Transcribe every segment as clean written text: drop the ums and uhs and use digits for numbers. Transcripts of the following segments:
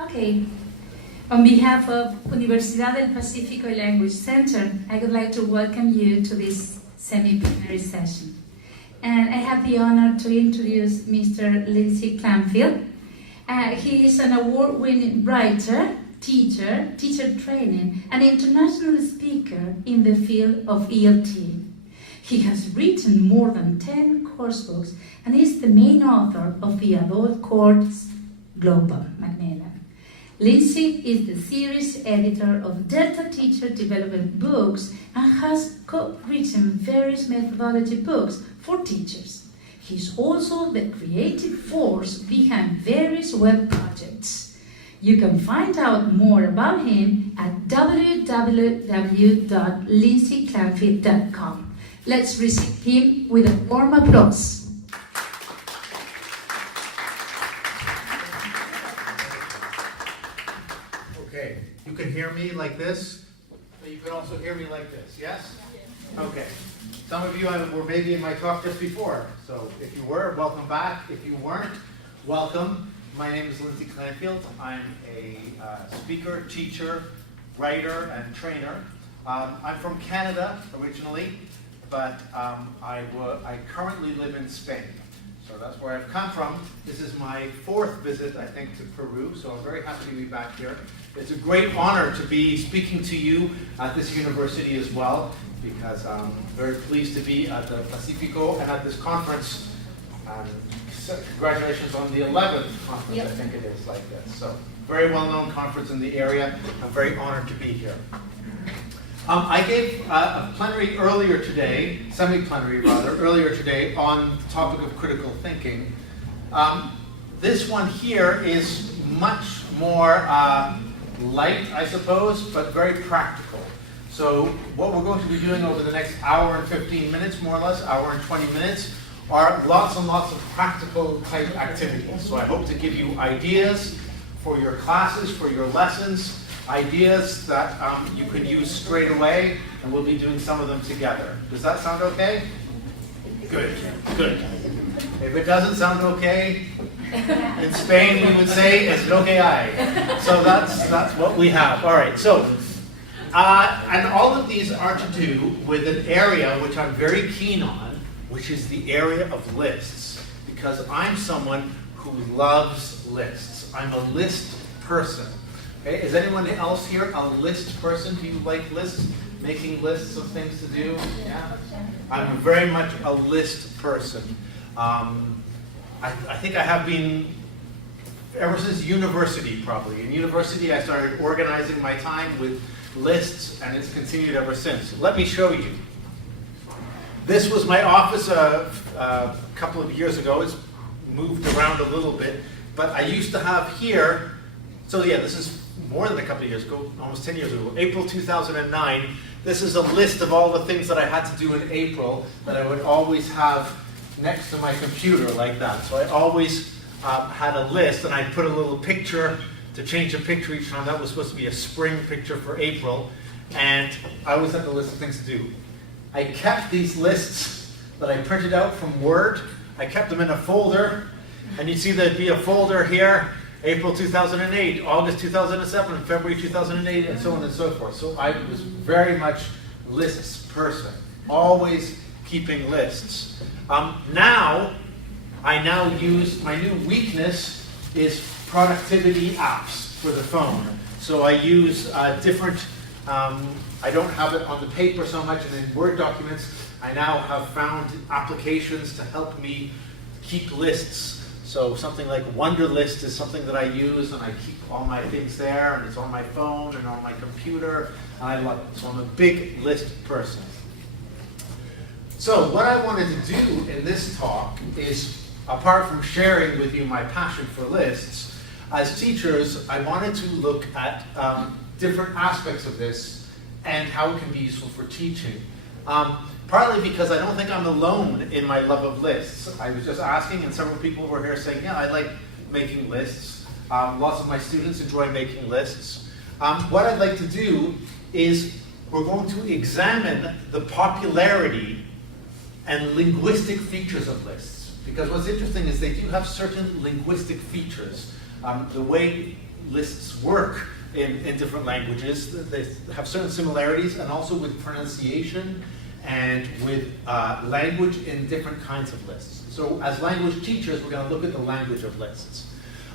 Okay. On behalf of Universidad del Pacífico Language Center, I would like to welcome you to this semi-plenary session. And I have the honor to introduce Mr. Lindsey Clandfield. He is an award-winning writer, teacher training, and international speaker in the field of ELT. He has written more than 10 course books and is the main author of the adult course Global, Macmillan. Lindsay is the series editor of Delta Teacher Development Books and has co-written various methodology books for teachers. He's also the creative force behind various web projects. You can find out more about him at www.lindsayclandfield.com. Let's receive him with a warm applause. Okay, you can hear me like this, but you can also hear me like this, yes? Okay. Some of you were maybe in my talk just before, so if you were, welcome back. If you weren't, welcome. My name is Lindsey Kleinfeld. I'm a speaker, teacher, writer, and trainer. I'm from Canada originally, but I currently live in Spain. So that's where I've come from. This is my 4th visit, I think, to Peru, so I'm very happy to be back here. It's a great honor to be speaking to you at this university as well, because I'm very pleased to be at the Pacifico and at this conference. Congratulations on the 11th conference, yep. I think it is like this. So, very well-known conference in the area. I'm very honored to be here. I gave a plenary earlier today, semi-plenary rather, earlier today on the topic of critical thinking. This one here is much more light, I suppose, but very practical. So what we're going to be doing over the next hour and 15 minutes, more or less, hour and 20 minutes, are lots and lots of practical type activities. So I hope to give you ideas for your classes, for your lessons, ideas that you can use straight away, and we'll be doing some of them together. Does that sound okay? Good, good. If it doesn't sound okay, in Spain we would say, es lo que hay. So that's what we have. All right, so, and all of these are to do with an area which I'm very keen on, which is the area of lists, because I'm someone who loves lists. I'm a list person. Okay, is anyone else here a list person? Do you like lists? Making lists of things to do? Yeah? I'm very much a list person. I think I have been ever since university, probably. In university, I started organizing my time with lists, and it's continued ever since. So let me show you. This was my office a couple of years ago. It's moved around a little bit, but I used to have here, so yeah, this is more than a couple of years ago, almost 10 years ago, April 2009. This is a list of all the things that I had to do in April that I would always have next to my computer like that. So I always had a list, and I'd put a little picture to change the picture each time. That was supposed to be a spring picture for April, and I always had the list of things to do. I kept these lists that I printed out from Word. I kept them in a folder, and you see there'd be a folder here, April 2008, August 2007, February 2008, and so on and so forth. So I was very much lists person, always keeping lists. Now, I now use, my new weakness is productivity apps for the phone. So I use different, I don't have it on the paper so much, and in Word documents, I now have found applications to help me keep lists. So something like Wunderlist is something that I use, and I keep all my things there, and it's on my phone and on my computer, and I love it. So I'm a big list person. So what I wanted to do in this talk is, apart from sharing with you my passion for lists, as teachers, I wanted to look at different aspects of this and how it can be useful for teaching. Partly because I don't think I'm alone in my love of lists. I was just asking, and several people were here saying, yeah, I like making lists. Lots of my students enjoy making lists. What I'd like to do is we're going to examine the popularity and linguistic features of lists. Because what's interesting is they do have certain linguistic features. The way lists work in different languages. They have certain similarities, and also with pronunciation and with language in different kinds of lists. So as language teachers, we're going to look at the language of lists.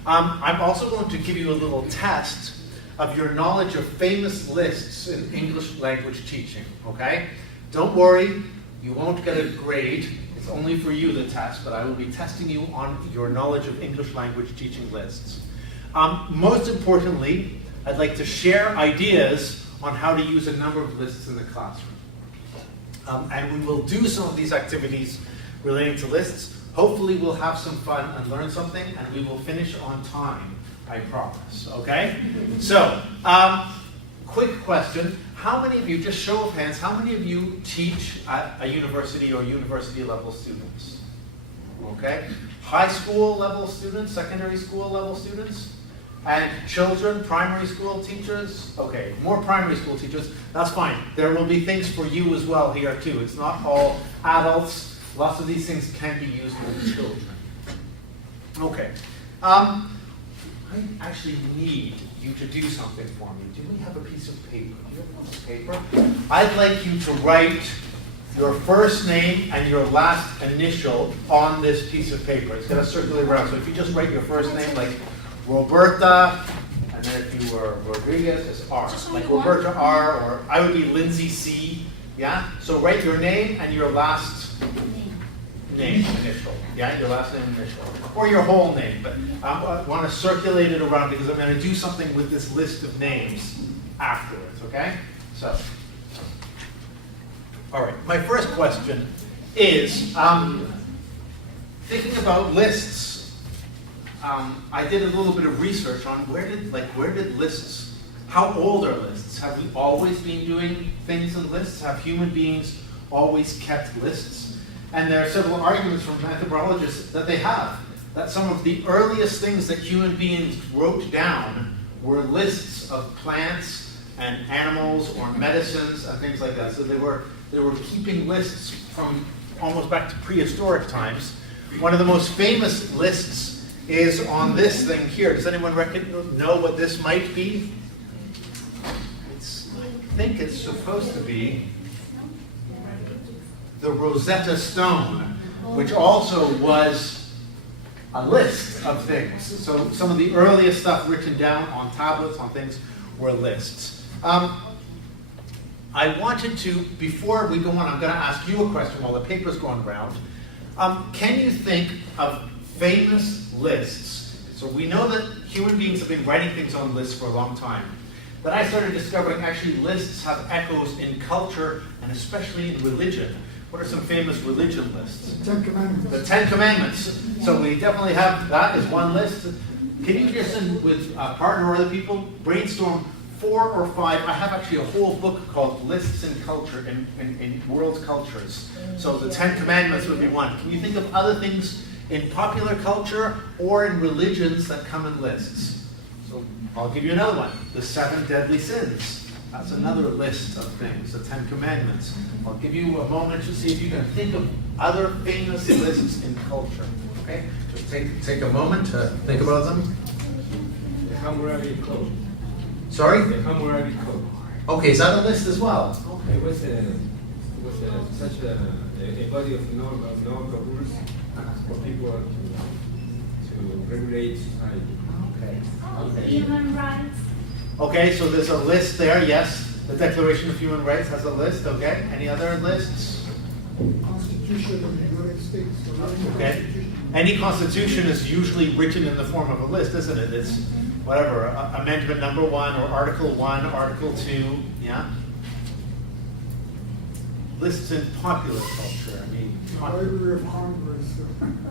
I'm also going to give you a little test of your knowledge of famous lists in English language teaching, okay? Don't worry, you won't get a grade. It's only for you, the test, but I will be testing you on your knowledge of English language teaching lists. Most importantly, I'd like to share ideas on how to use a number of lists in the classroom. And we will do some of these activities relating to lists. Hopefully we'll have some fun and learn something, and we will finish on time, I promise, okay? So, quick question. How many of you, just show of hands, how many of you teach at a university or university level students? Okay? High school level students, secondary school level students? And children, primary school teachers? Okay, more primary school teachers, that's fine. There will be things for you as well here too. It's not all adults. Lots of these things can be used with children. Okay. I actually need you to do something for me. Do we have a piece of paper? Do you have a piece of paper? I'd like you to write your first name and your last initial on this piece of paper. It's going to circulate around. So if you just write your first name like Roberta, and then if you were Rodriguez, it's R. Like Roberta R, or I would be Lindsay C. Yeah? So write your name and your last name initial. Yeah, your last name initial. Or your whole name. But I want to circulate it around because I'm going to do something with this list of names afterwards, okay? So, all right. My first question is, thinking about lists, I did a little bit of research on where did lists, how old are lists? Have we always been doing things in lists? Have human beings always kept lists? And there are several arguments from anthropologists that they have. That some of the earliest things that human beings wrote down were lists of plants and animals or medicines and things like that. So they were keeping lists from almost back to prehistoric times. One of the most famous lists is on this thing here. Does anyone know what this might be? I think it's supposed to be the Rosetta Stone, which also was a list of things. So some of the earliest stuff written down on tablets, on things, were lists. I wanted to, before we go on, I'm going to ask you a question while the paper's going around. Can you think of famous lists? So we know that human beings have been writing things on lists for a long time. But I started discovering actually lists have echoes in culture and especially in religion. What are some famous religion lists? The Ten Commandments. The Ten Commandments. So we definitely have that as one list. Can you just, with a partner or other people, brainstorm 4 or 5? I have actually a whole book called Lists in Culture, in World Cultures. So the Ten Commandments would be one. Can you think of other things in popular culture or in religions that come in lists? So I'll give you another one. The 7 Deadly Sins. That's another list of things, the Ten Commandments. I'll give you a moment to see if you can think of other famous lists in culture. Okay? Just take a moment to think about them. The Hammurabi Code. Sorry? The Hammurabi Code. Okay, is that a list as well? Okay. It was such a body of normal rules for people to regulate society. Okay. Human rights. Okay, so there's a list there, yes. The Declaration of Human Rights has a list, okay. Any other lists? Constitution of the United States. Okay. Any constitution is usually written in the form of a list, isn't it? It's whatever, amendment number 1 or Article 1, Article 2, yeah? Lists in popular culture, I mean. The Library of Congress.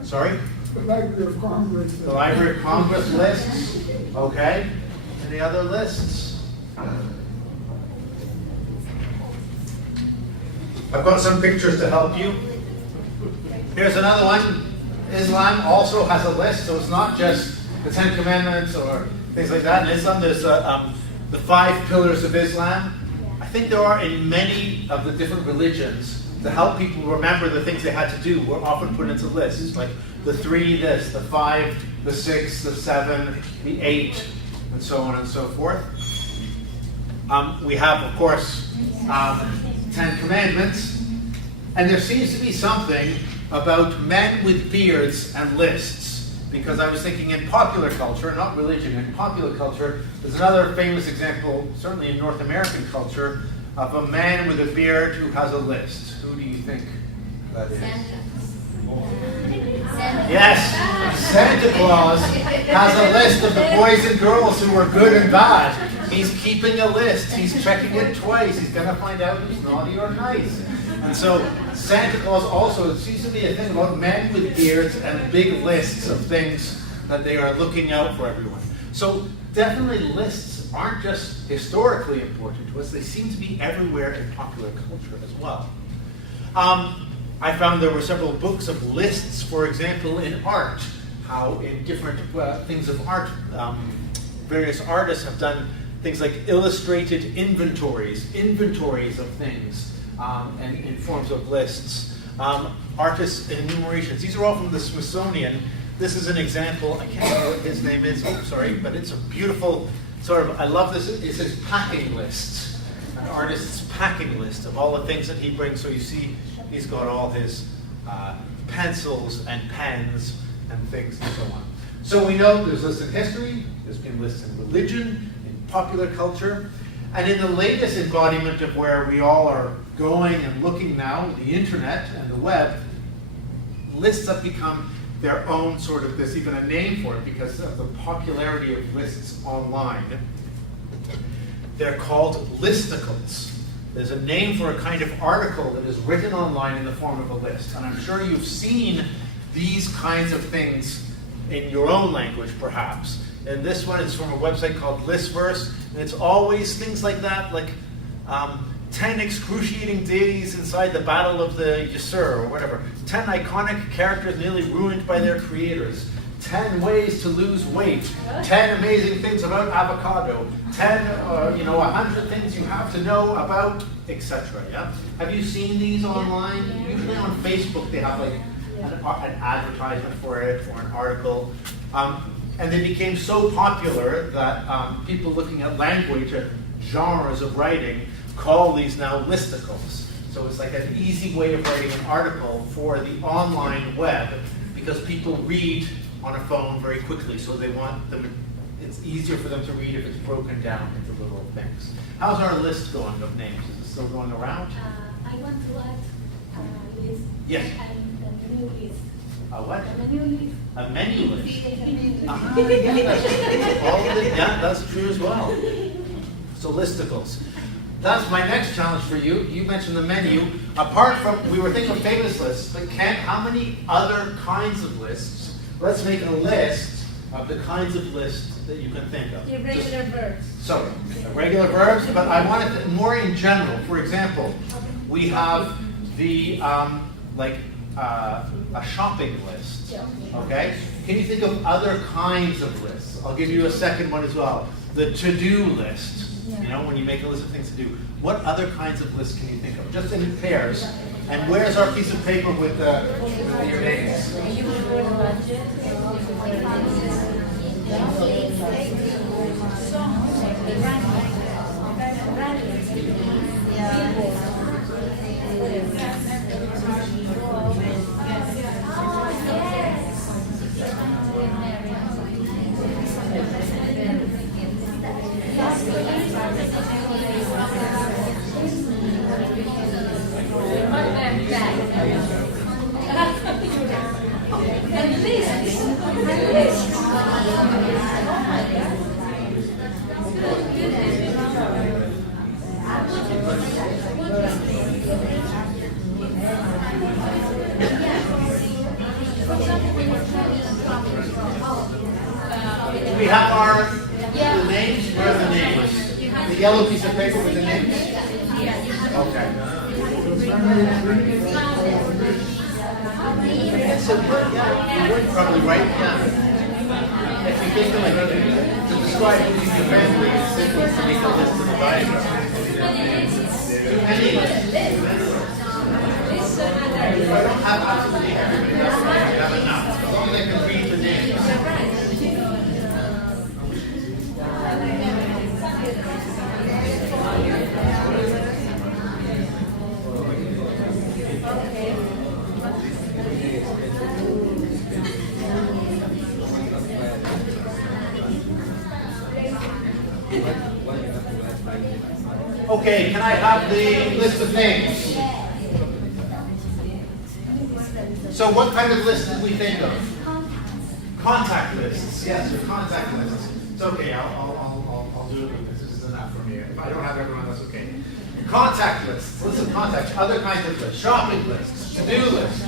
Sorry? The Library of Congress. The Library of Congress lists, okay. Any other lists? I've got some pictures to help you. Here's another one. Islam also has a list, so it's not just the Ten Commandments or things like that. In Islam, there's the 5 pillars of Islam. I think there are in many of the different religions to help people remember the things they had to do were often put into lists, like the 3 this, the 5, the 6, the 7, the 8, and so on and so forth. We have, of course, 10 Commandments, and there seems to be something about men with beards and lists, because I was thinking in popular culture, not religion, in popular culture, there's another famous example, certainly in North American culture, of a man with a beard who has a list. Who do you think that is? Yes, Santa Claus has a list of the boys and girls who are good and bad. He's keeping a list. He's checking it twice. He's going to find out who's naughty or nice. And so Santa Claus also, it seems to be a thing about men with beards and big lists of things that they are looking out for everyone. So definitely lists aren't just historically important to us. They seem to be everywhere in popular culture as well. I found there were several books of lists, for example, in art, how in different things of art, various artists have done things like illustrated inventories of things, and in forms of lists. Artists' enumerations. These are all from the Smithsonian. This is an example. I can't remember what his name is. Oh, sorry, but it's a beautiful sort of. I love this. It's his packing list, an artist's packing list of all the things that he brings. So you see, he's got all his pencils and pens and things and so on. So we know there's lists in history. There's been lists in religion, in popular culture. And in the latest embodiment of where we all are going and looking now, the internet and the web, lists have become their own sort of, there's even a name for it because of the popularity of lists online. They're called listicles. There's a name for a kind of article that is written online in the form of a list. And I'm sure you've seen these kinds of things in your own language, perhaps. And this one is from a website called Listverse, and it's always things like that, like 10 excruciating days inside the Battle of the Yser, or whatever. 10 iconic characters nearly ruined by their creators. 10 ways to lose weight. 10 amazing things about avocado. 10, 100 things you have to know about, etc. Yeah. Have you seen these online? Usually on Facebook they have like an advertisement for it or an article. And they became so popular that people looking at language and genres of writing call these now listicles. So it's like an easy way of writing an article for the online web because people read on a phone very quickly, so they want them. It's easier for them to read if it's broken down into little things. How's our list going of names? Is it still going around? I want to add a list. Yes. And a menu list. A what? A menu list. A menu list. Yeah, that's true as well. So listicles. That's my next challenge for you. You mentioned the menu. Apart from, we were thinking of famous lists, but how many other kinds of lists? Let's make a list of the kinds of lists that you can think of. Irregular verbs. So, irregular verbs, but I want it more in general. For example, we have the, a shopping list, okay? Can you think of other kinds of lists? I'll give you a second one as well. The to-do list, when you make a list of things to do. What other kinds of lists can you think of? Just in pairs. And where's our piece of paper with your names? We have our the names. Where are the names? The yellow piece of paper with the names? Okay. So, you're probably right. Yeah. If you think of to describe who's in your family, it's simple to make a list of the diagram. If I don't have absolutely everybody, that's okay. I have enough. As long as I can read the names. Okay, can I have the list of names? So what kind of list did we think of? Contact lists. Yes, your contact lists. It's okay, I'll do it with this. This is enough for me. If I don't have everyone, that's okay. Contact lists, list of contacts, other kinds of lists, shopping lists, to-do lists.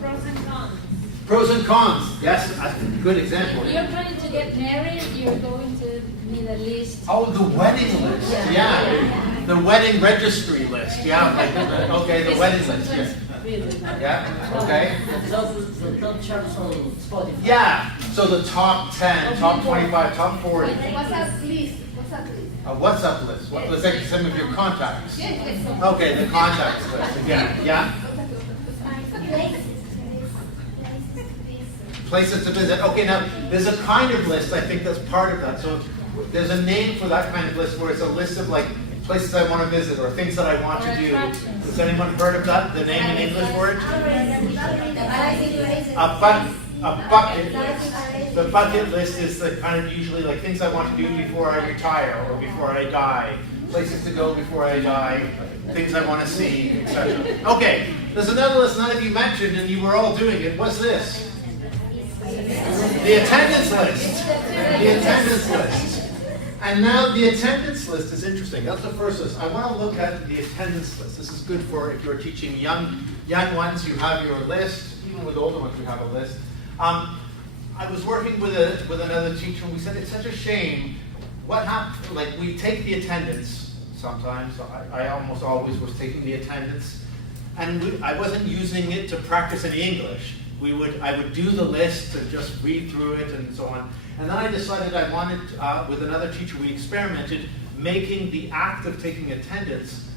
Pros and cons. Pros and cons. Yes, that's a good example. You're trying to get married, you're going to need a list. Oh, the wedding list. Yeah. The wedding registry list. Yeah. Like, okay, the wedding list. Yes. Yeah. Okay. The top charts on Spotify. Yeah. So the top 10, top 25, top 40. What's that list? A WhatsApp list. What list? Like some of your contacts. Yes. Okay, the contacts list. Again. Yeah. Places to visit. Okay, now there's a kind of list. I think that's part of that. So there's a name for that kind of list where it's a list of like places I want to visit or things that I want to do. Has anyone heard of that? The name in English for it? A bucket list. The bucket list is the kind of usually like things I want to do before I retire or before I die. Places to go before I die. Things I want to see, etc. Okay, there's another list none of you mentioned and you were all doing it. What's this? The attendance list. The attendance list. And now the attendance list is interesting. That's the first list. I want to look at the attendance list. This is good for if you're teaching young ones, you have your list. Even with older ones, you have a list. I was working with another teacher, and we said it's such a shame. What happened? Like we take the attendance sometimes. I almost always was taking the attendance, and I wasn't using it to practice any English. I would do the list and just read through it and so on. And then I decided I wanted, with another teacher, we experimented making the act of taking attendance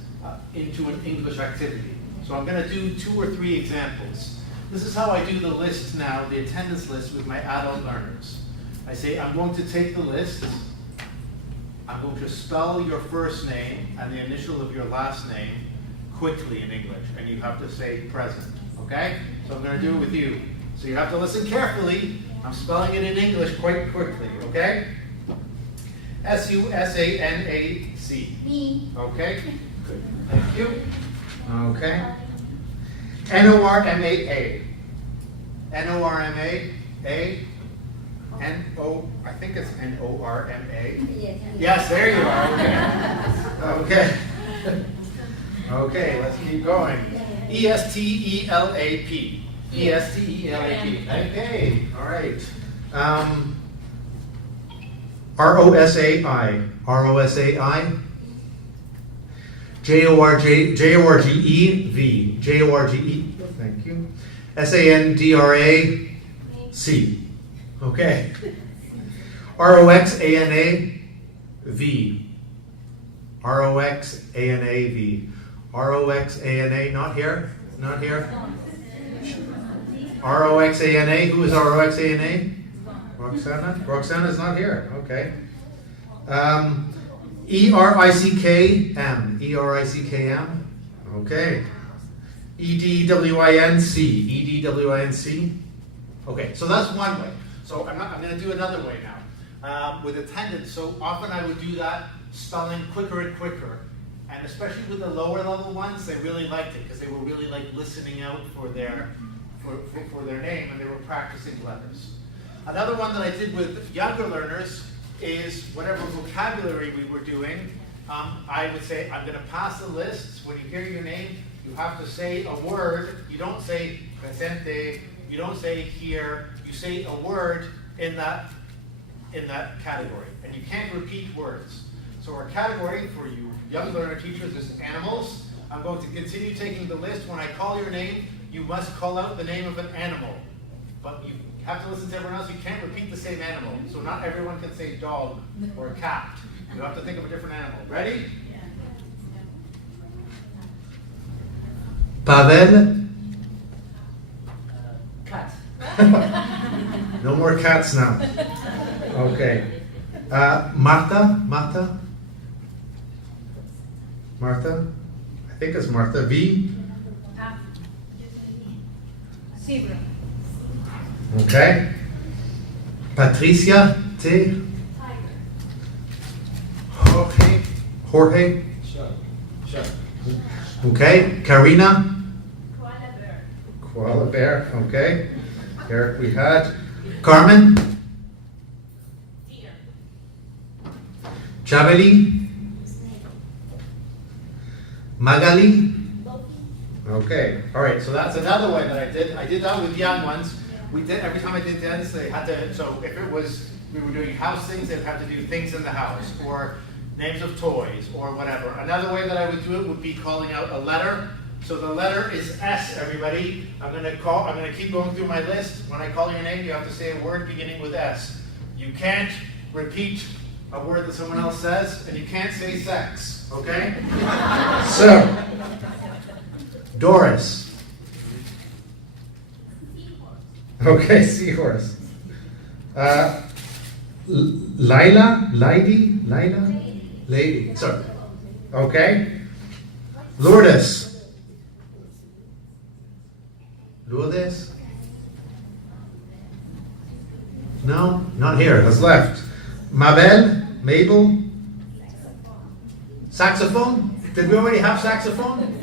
into an English activity. So I'm going to do 2 or 3 examples. This is how I do the list now, the attendance list with my adult learners. I say, I'm going to take the list. I'm going to spell your first name and the initial of your last name quickly in English. And you have to say present. Okay? So I'm going to do it with you. So you have to listen carefully. I'm spelling it in English quite quickly. Okay? S-U-S-A-N-A-C. Me. Okay? Good. Thank you. Okay. N-O-R-M-A-A. N-O-R-M-A-A. N-O, I think it's N-O-R-M-A. Yes, there you are. Okay. Okay. Okay, let's keep going. E-S-T-E-L-A-P. E-S-T-E-L-A-P. Okay, all right. R-O-S-A-I. R-O-S-A-I. J-O-R-G-E-V. J-O-R-G-E. Thank you. S-A-N-D-R-A-C. Okay. R-O-X-A-N-A-V. R-O-X-A-N-A-V. R-O-X-A-N-A, not here? Not here? R-O-X-A-N-A, who is R-O-X-A-N-A? Roxana? Roxana's not here, okay. E-R-I-C-K-M. E-R-I-C-K-M, okay. E-D-W-I-N-C. E-D-W-I-N-C. Okay, so that's one way. So I'm going to do another way now. With attendance, so often I would do that spelling quicker and quicker. And especially with the lower level ones, they really liked it because they were really like listening out for their name and they were practicing letters. Another one that I did with younger learners is whatever vocabulary we were doing, I would say, I'm going to pass the lists. When you hear your name, you have to say a word. You don't say presente, you don't say here, you say a word in that category. And you can't repeat words. So our category for you young learner teachers is animals. I'm going to continue taking the list. When I call your name, you must call out the name of an animal. But you have to listen to everyone else. You can't repeat the same animal. So not everyone can say dog or cat. You have to think of a different animal. Ready? Pavel? Cat. No more cats now. Okay. Marta? Marta? Martha? I think it's Martha. V? Zebra. Okay. Patricia? T? Tiger. Okay. Jorge? Sure. Okay. Karina? Koala bear. Okay. Eric we had. Carmen? Chabeli? Magali? Okay, all right, so that's another way that I did. I did that with young ones. We did, every time I did dance, they had to, so if it was, we were doing house things, they'd have to do things in the house, or names of toys, or whatever. Another way that I would do it would be calling out a letter. So the letter is S, everybody. I'm gonna keep going through my list. When I call your name, you have to say a word beginning with S. You can't repeat a word that someone else says, and you can't say sex, okay? So, Doris. Okay, seahorse. Lila? Lady. Sorry. Okay. Lourdes. Lourdes? No, not here. Has left. Mabel? Saxophone? Did we already have saxophone?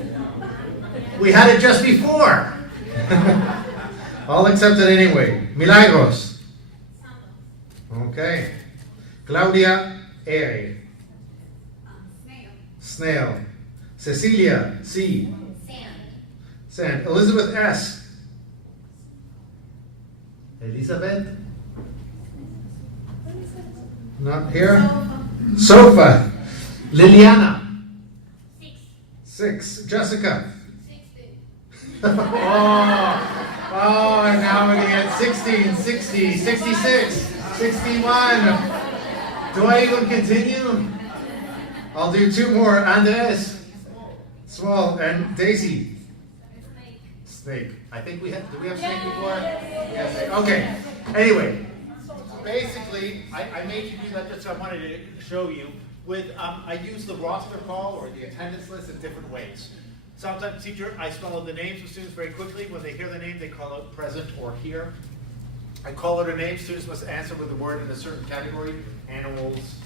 We had it just before. All accepted anyway. Milagros. Okay. Claudia Eri. Snail. Cecilia C. Sand. Elizabeth S. Elizabeth? Not here. Sofa. Liliana. 6. Jessica. Oh, and now we're going to get 16, 60, 66, 61. Do I even continue? I'll do 2 more. Andres. Small. And Daisy. Snake. I think we have, do we have snake before? Yeah, snake. Okay. Anyway, basically, I made you do that just so I wanted to show you. With I use the roster call or the attendance list in different ways. Sometimes I spell out the names of students very quickly. When they hear the name, they call out present or here. I call out a name. Students must answer with a word in a certain category: animals,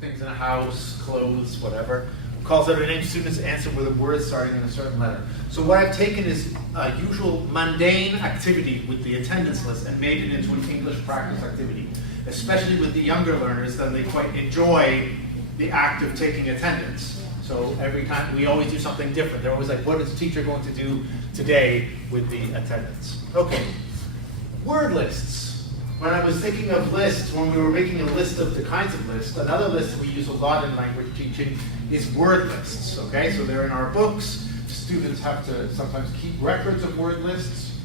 things in a house, clothes, whatever. Calls out a name. Students answer with a word starting in a certain letter. So what I've taken is a usual mundane activity with the attendance list and made it into an English practice activity. Especially with the younger learners, then they quite enjoy the act of taking attendance. So every time, we always do something different. They're always like, what is the teacher going to do today with the attendance? Okay, word lists. When I was thinking of lists, when we were making a list of the kinds of lists, another list we use a lot in language teaching is word lists, okay? So they're in our books. Students have to sometimes keep records of word lists.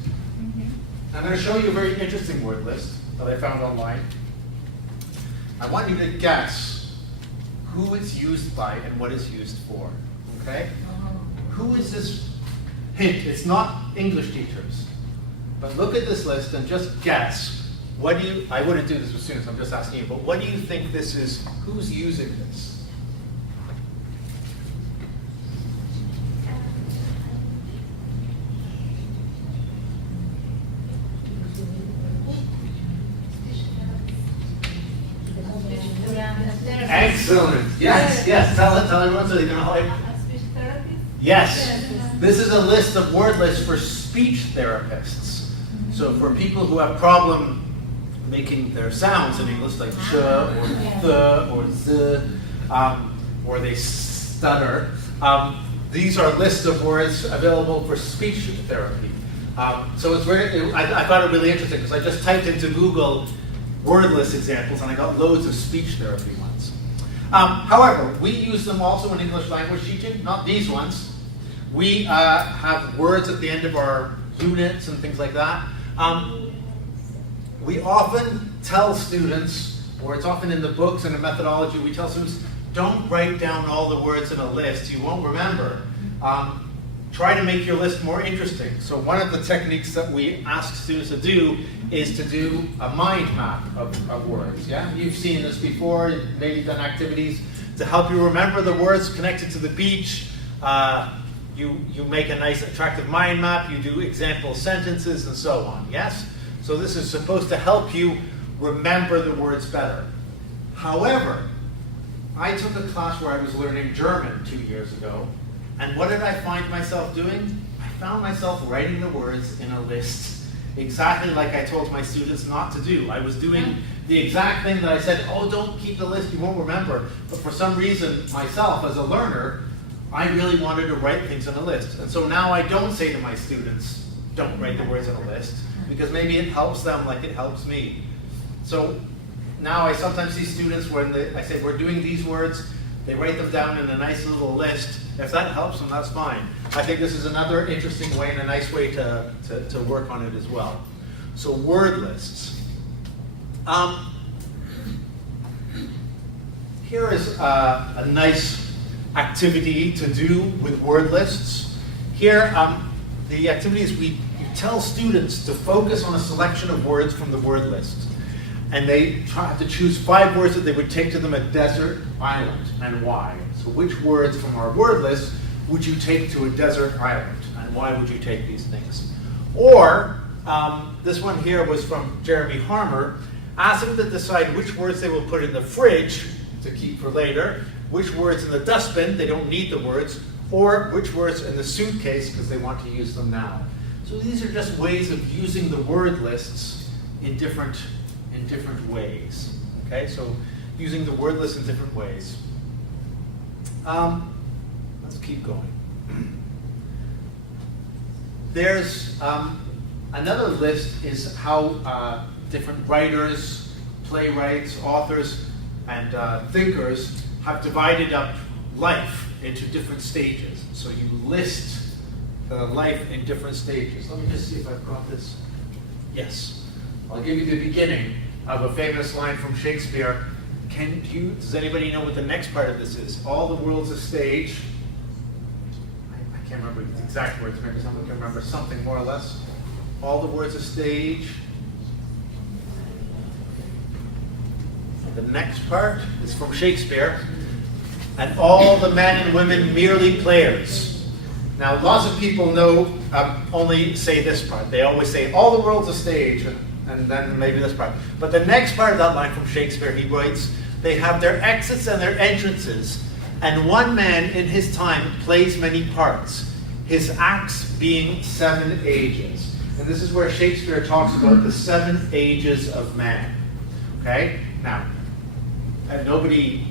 I'm going to show you a very interesting word list that I found online. I want you to guess who it's used by and what it's used for, okay? Who is this hint? It's not English teachers, but look at this list and just guess. I wouldn't do this with students, I'm just asking you, but what do you think this is? Who's using this? Excellent. Yes. Tell everyone so they can all. Yes. This is a list of word lists for speech therapists. So for people who have problem making their sounds in English, like sh or th or z, or they stutter. These are lists of words available for speech therapy. So it's I found it really interesting because I just typed into Google word list examples and I got loads of speech therapy ones. However, we use them also in English language teaching, not these ones. We have words at the end of our units and things like that. We often tell students, or it's often in the books and the methodology, we tell students, don't write down all the words in a list, you won't remember. Try to make your list more interesting. So one of the techniques that we ask students to do is to do a mind map of words. Yeah, you've seen this before, you've maybe done activities to help you remember the words connected to the beach. You make a nice attractive mind map, you do example sentences and so on, yes? So this is supposed to help you remember the words better. However, I took a class where I was learning German 2 years ago, and what did I find myself doing? I found myself writing the words in a list, exactly like I told my students not to do. I was doing the exact thing that I said, oh, don't keep the list, you won't remember. But for some reason, myself as a learner, I really wanted to write things on a list. And so now I don't say to my students, don't write the words on a list, because maybe it helps them like it helps me. So now I sometimes see students when I say, we're doing these words, they write them down in a nice little list. If that helps them, that's fine. I think this is another interesting way and a nice way to work on it as well. So word lists. Here is a nice activity to do with word lists. Here, the activity is you tell students to focus on a selection of words from the word list. And they have to choose 5 words that they would take to them at desert island, and why. So which words from our word list would you take to a desert island, and why would you take these things? Or, this one here was from Jeremy Harmer. Ask them to decide which words they will put in the fridge to keep for later, which words in the dustbin, they don't need the words, or which words in the suitcase because they want to use them now. So these are just ways of using the word lists in different ways. Okay, so using the word list in different ways. Let's keep going. There's another list is how different writers, playwrights, authors, and thinkers have divided up life into different stages. So you list life in different stages. Let me just see if I've got this. Yes. I'll give you the beginning of a famous line from Shakespeare. Does anybody know what the next part of this is? All the world's a stage. I can't remember the exact words. Maybe someone can remember something more or less. All the world's a stage. The next part is from Shakespeare. And all the men and women merely players. Now, lots of people know only say this part. They always say, all the world's a stage, and then maybe this part. But the next part of that line from Shakespeare, he writes, they have their exits and their entrances, and one man in his time plays many parts, his acts being 7 ages. And this is where Shakespeare talks about the 7 ages of man. Okay? Now, and nobody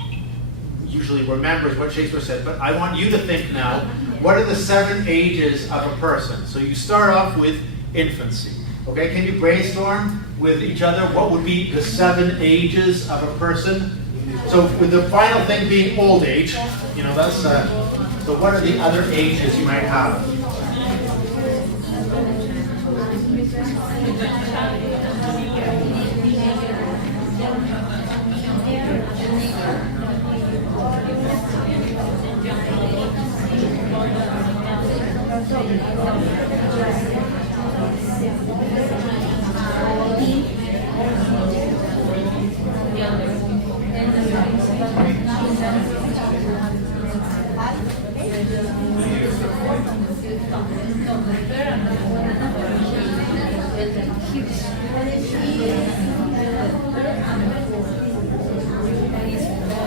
usually remembers what Shakespeare said, but I want you to think now, what are the 7 ages of a person? So you start off with infancy. Okay, can you brainstorm with each other what would be the 7 ages of a person? So with the final thing being old age, you know, that's, so what are the other ages you might have?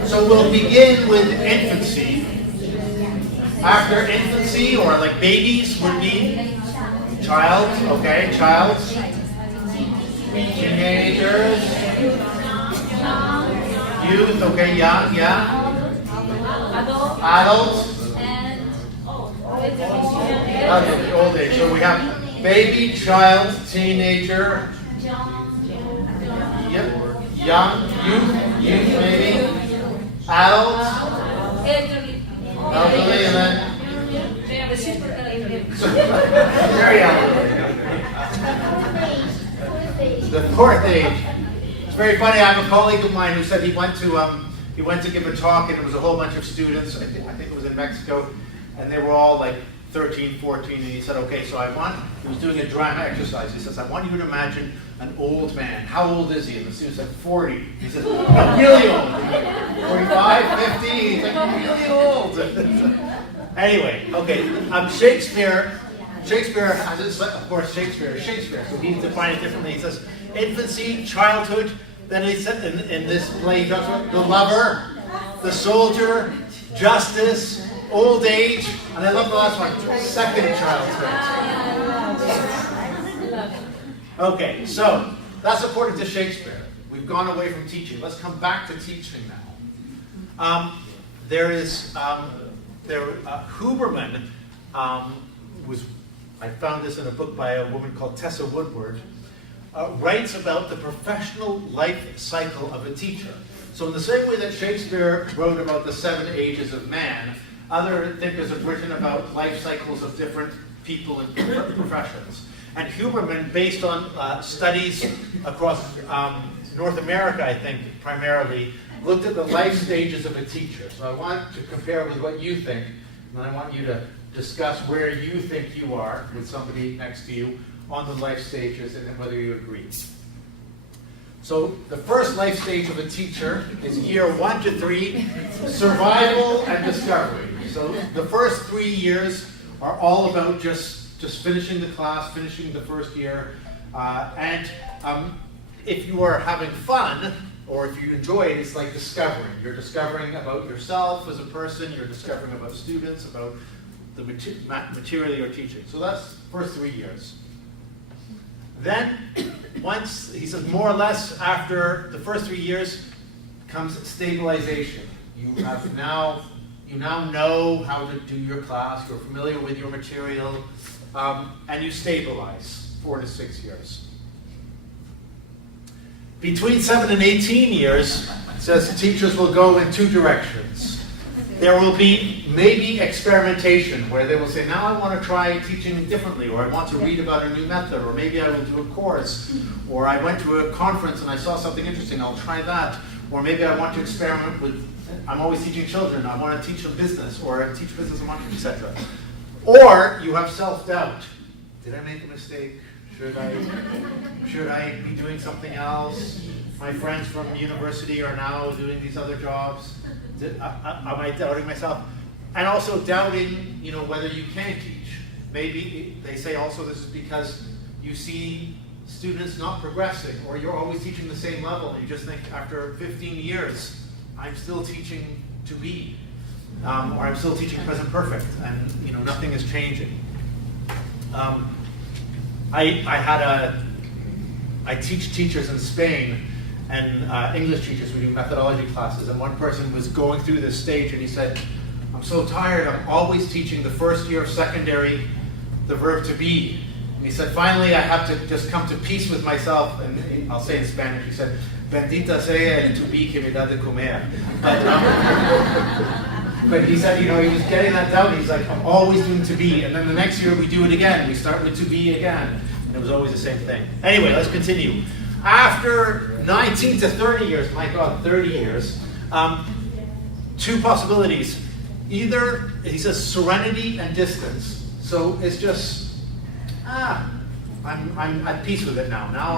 So we'll begin with infancy. After infancy, or like babies, would be child, okay, child, teenagers, youth, okay, young, yeah, adults, and old age. So we have baby, child, teenager, yep, young, youth maybe, adults, elderly, and then very elderly. The 4th age. It's very funny. I have a colleague of mine who said he went to give a talk, and it was a whole bunch of students. I think it was in Mexico, and they were all like 13, 14, and he said, okay, so he was doing a drama exercise. He says, I want you to imagine an old man. How old is he? And the student said, 40. He says, no, really old. 45, 50, he's like, really old. Anyway, okay, Shakespeare has this, of course, Shakespeare is Shakespeare, so he's defined it differently. He says, infancy, childhood, then he said in this play, he talks about the the soldier, justice, old age, and I love the last one, second childhood. Okay, so that's according to Shakespeare. We've gone away from teaching. Let's come back to teaching now. Huberman I found this in a book by a woman called Tessa Woodward, writes about the professional life cycle of a teacher. So in the same way that Shakespeare wrote about the 7 ages of man, other thinkers have written about life cycles of different people and professions. And Huberman, based on studies across North America, I think, primarily, looked at the life stages of a teacher. So I want to compare with what you think, and I want you to discuss where you think you are with somebody next to you on the life stages and then whether you agree. So the first life stage of a teacher is year 1 to 3, survival and discovery. So the first 3 years are all about just finishing the class, finishing the first year, and if you are having fun, or if you enjoy it, it's like discovering. You're discovering about yourself as a person, you're discovering about students, about the material you're teaching. So that's the first 3 years. Then, once, he says, more or less after the first 3 years comes stabilization. You now know how to do your class, you're familiar with your material, and you stabilize 4 to 6 years. Between 7 and 18 years, it says teachers will go in 2 directions. There will be maybe experimentation, where they will say, now I want to try teaching differently, or I want to read about a new method, or maybe I will do a course, or I went to a conference and I saw something interesting, I'll try that. Or maybe I want to experiment with, I'm always teaching children, I want to teach them business, or I teach business and marketing, etc. Or you have self-doubt. Did I make a mistake? Should I be doing something else? My friends from university are now doing these other jobs. Am I doubting myself? And also doubting, whether you can teach. Maybe they say also this is because you see students not progressing, or you're always teaching the same level, and you just think after 15 years, I'm still teaching to be, or I'm still teaching present perfect, and nothing is changing. I teach teachers in Spain, and English teachers, we do methodology classes, and one person was going through this stage and he said, I'm so tired, I'm always teaching the first year of secondary the verb to be. And he said, finally I have to just come to peace with myself, and I'll say in Spanish, he said, bendita sea el to be que me da de comer. But he said, he was getting that down, he's like, I'm always doing to be, and then the next year we do it again, we start with to be again. And it was always the same thing. Anyway, let's continue. After 19 to 30 years, my God, 30 years, 2 possibilities. Either, he says, serenity and distance. So it's just, I'm at peace with it now. Now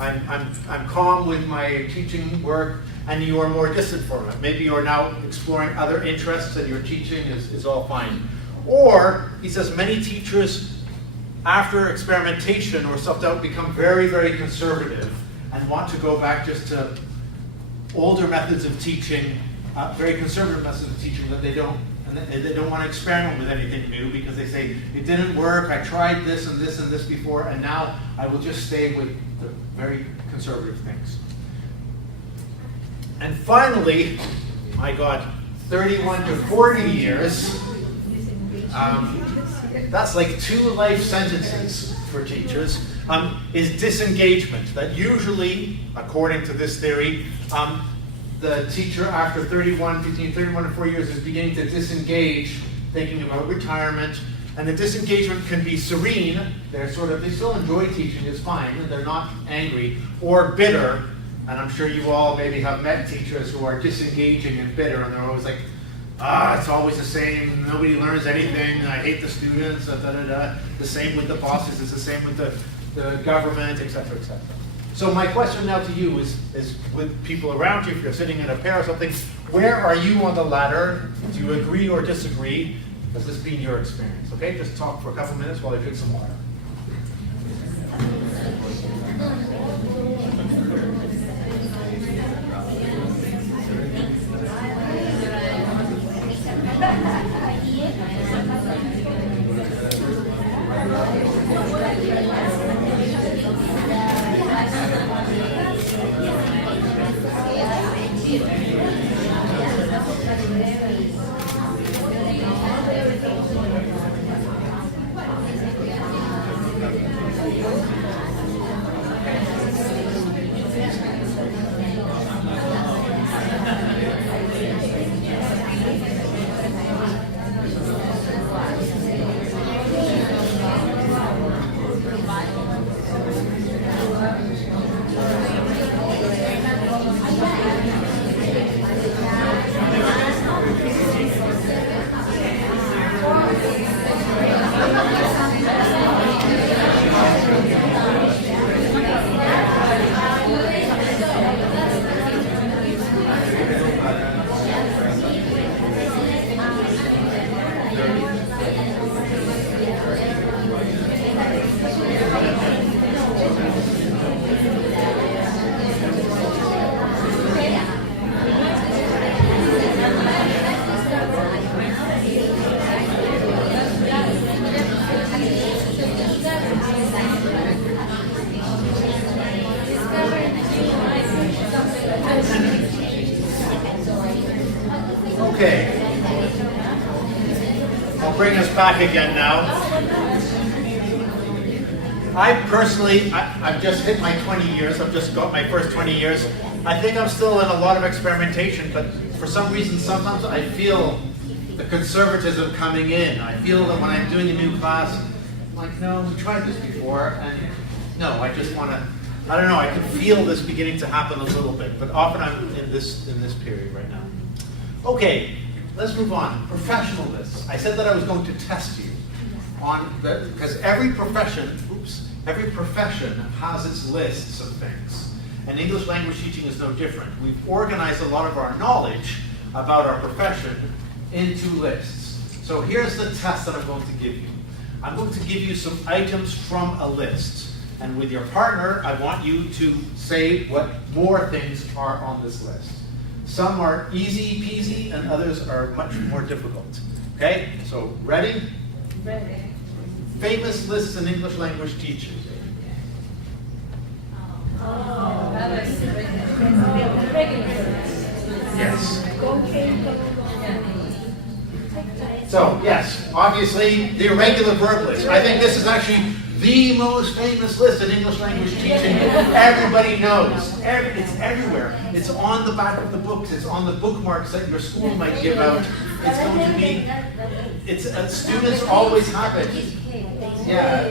I'm calm with my teaching work, and you are more distant from it. Maybe you're now exploring other interests, and your teaching is all fine. Or, he says, many teachers, after experimentation or self-doubt, become very, very conservative and want to go back just to older methods of teaching, very conservative methods of teaching that they don't want to experiment with anything new, because they say, it didn't work, I tried this and this and this before, and now I will just stay with the very conservative things. And finally, my God, 31 to 40 years, that's like 2 life sentences for teachers, is disengagement. That usually, according to this theory, the teacher after 31 to 4 years is beginning to disengage, thinking about retirement, and the disengagement can be serene, they still enjoy teaching, it's fine, and they're not angry, or bitter, and I'm sure you all maybe have met teachers who are disengaging and bitter, and they're always like, it's always the same, nobody learns anything, I hate the students, the same with the bosses, it's the same with the government, etc., etc. So my question now to you is with people around you, if you're sitting in a pair or something, where are you on the ladder? Do you agree or disagree? Has this been your experience? Okay, just talk for a couple minutes while I drink some water. back again now. I've just hit my 20 years. I've just got my first 20 years. I think I'm still in a lot of experimentation, but for some reason, sometimes I feel the conservatism coming in. I feel that when I'm doing a new class, I'm like, no, we tried this before, and no, I just want to, I don't know, I can feel this beginning to happen a little bit, but often I'm in this period right now. Okay, let's move on. Professional lists. I said that I was going to test you on that, because every profession has its lists of things. And English language teaching is no different. We've organized a lot of our knowledge about our profession into lists. So here's the test that I'm going to give you. I'm going to give you some items from a list. And with your partner, I want you to say what more things are on this list. Some are easy peasy and others are much more difficult. Okay, so ready? Ready. Famous lists in English language teaching. Yes. So, yes, obviously, the irregular verb list. I think this is actually the most famous list in English language teaching. Everybody knows. It's everywhere. It's on the back of the books. It's on the bookmarks that your school might give out. It's going to be, students always have it. Yeah,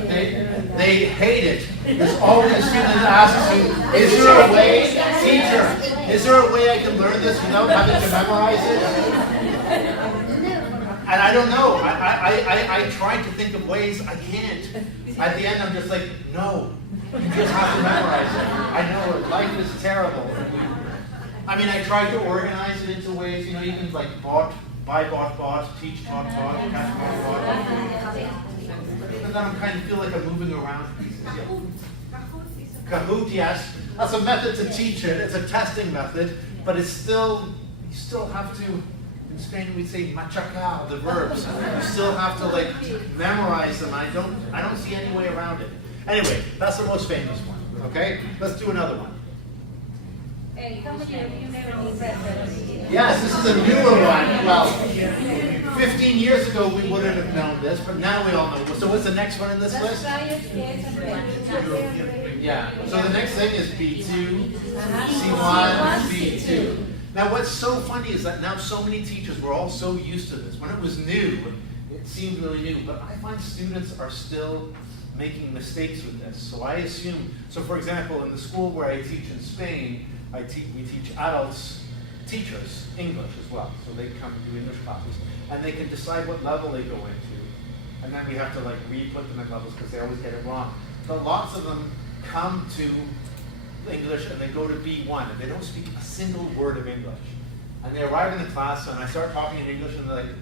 they hate it. There's always a student that asks you, is there a way, teacher, is there a way I can learn this without having to memorize it? And I don't know. I try to think of ways I can't. At the end, I'm just like, no, you just have to memorize it. I know life is terrible. I mean, I try to organize it into ways, you know, you can like buy, bought, teach, taught, catch, bought. And then I kind of feel like I'm moving around pieces. Yeah. Kahoot, yes. That's a method to teach it. It's a testing method, but it's still, you still have to, in Spain we say machacar, the verbs. You still have to like memorize them. I don't see any way around it. Anyway, that's the most famous one. Okay? Let's do another one. Yes, this is a newer one. Well, 15 years ago we wouldn't have known this, but now we all know. So what's the next one in this list? Yeah. So the next thing is B2, C1, B2. Now what's so funny is that now so many teachers, we're all so used to this. When it was new, it seemed really new, but I find students are still making mistakes with this. So I assume, so for example, in the school where I teach in Spain, we teach adults, teachers, English as well. So they come and do English classes, and they can decide what level they go into. And then we have to like re-put them in levels because they always get it wrong. But lots of them come to English and they go to B1 and they don't speak a single word of English. And they arrive in the class and I start talking in English and they're like,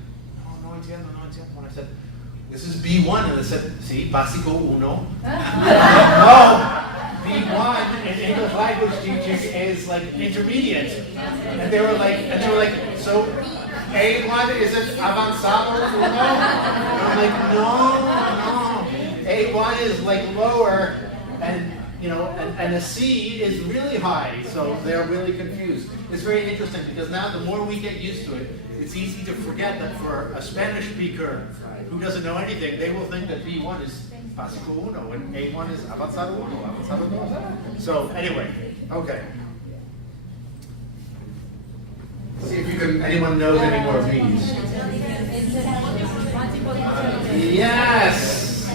no entiendo. When I said, this is B1, and they said, sí, básico uno. No. B1 in English language teaching is like intermediate. And they were like, so A1 isn't avanzado uno? And I'm like, no. A1 is like lower, and you know, and a C is really high. So they're really confused. It's very interesting because now the more we get used to it, it's easy to forget that for a Spanish speaker who doesn't know anything, they will think that B1 is básico uno, and A1 is avanzado uno, avanzado dos. So anyway, okay. See if anyone knows any more of these.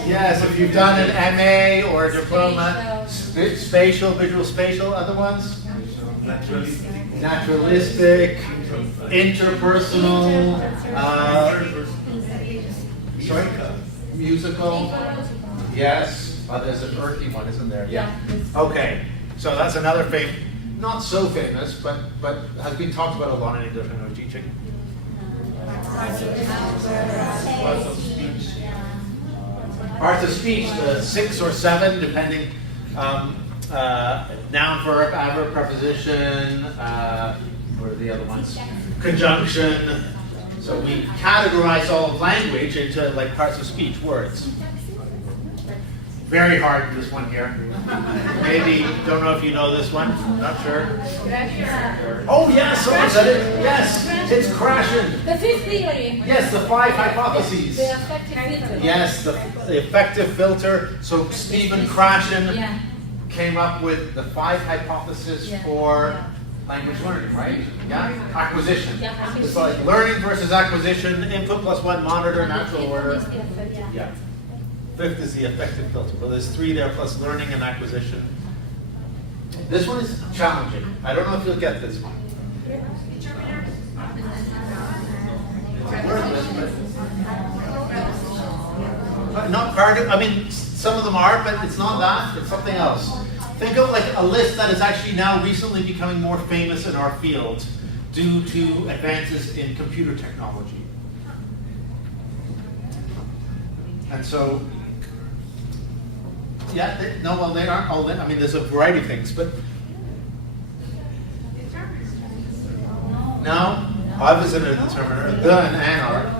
Yes, if you've done an MA or a diploma, spatial, visual spatial, other ones? Naturalistic, interpersonal, musical. Yes. There's an earthy one, isn't there? Yeah. Okay. So that's another famous, not so famous, but has been talked about a lot in English language teaching. Parts of speech, 6 or 7, depending. Noun, verb, adverb, preposition. What are the other ones? Conjunction. So we categorize all of language into like parts of speech, words. Very hard, this one here. Maybe, don't know if you know this one, not sure. Oh yes, someone said it, yes, it's crashing. The fifth theory. Yes, the 5 hypotheses. The affective filter. Yes, the effective filter. So Stephen Krashen Yeah. came up with the 5 hypotheses Yeah. for Yeah. language learning, right? Yeah? Acquisition. Yeah. It's like learning versus acquisition, input plus one, monitor, natural order. Yeah. 5th is the effective filter. Well, there's 3 there plus learning and acquisition. This one is challenging. I don't know if you'll get this one. It's a word list, but not part of, I mean, some of them are, but it's not that, it's something else. Think of like a list that is actually now recently becoming more famous in our field due to advances in computer technology. And so, yeah, no, well, they aren't all, I mean, there's a variety of things, but. No? I visited a determiner, the and an are.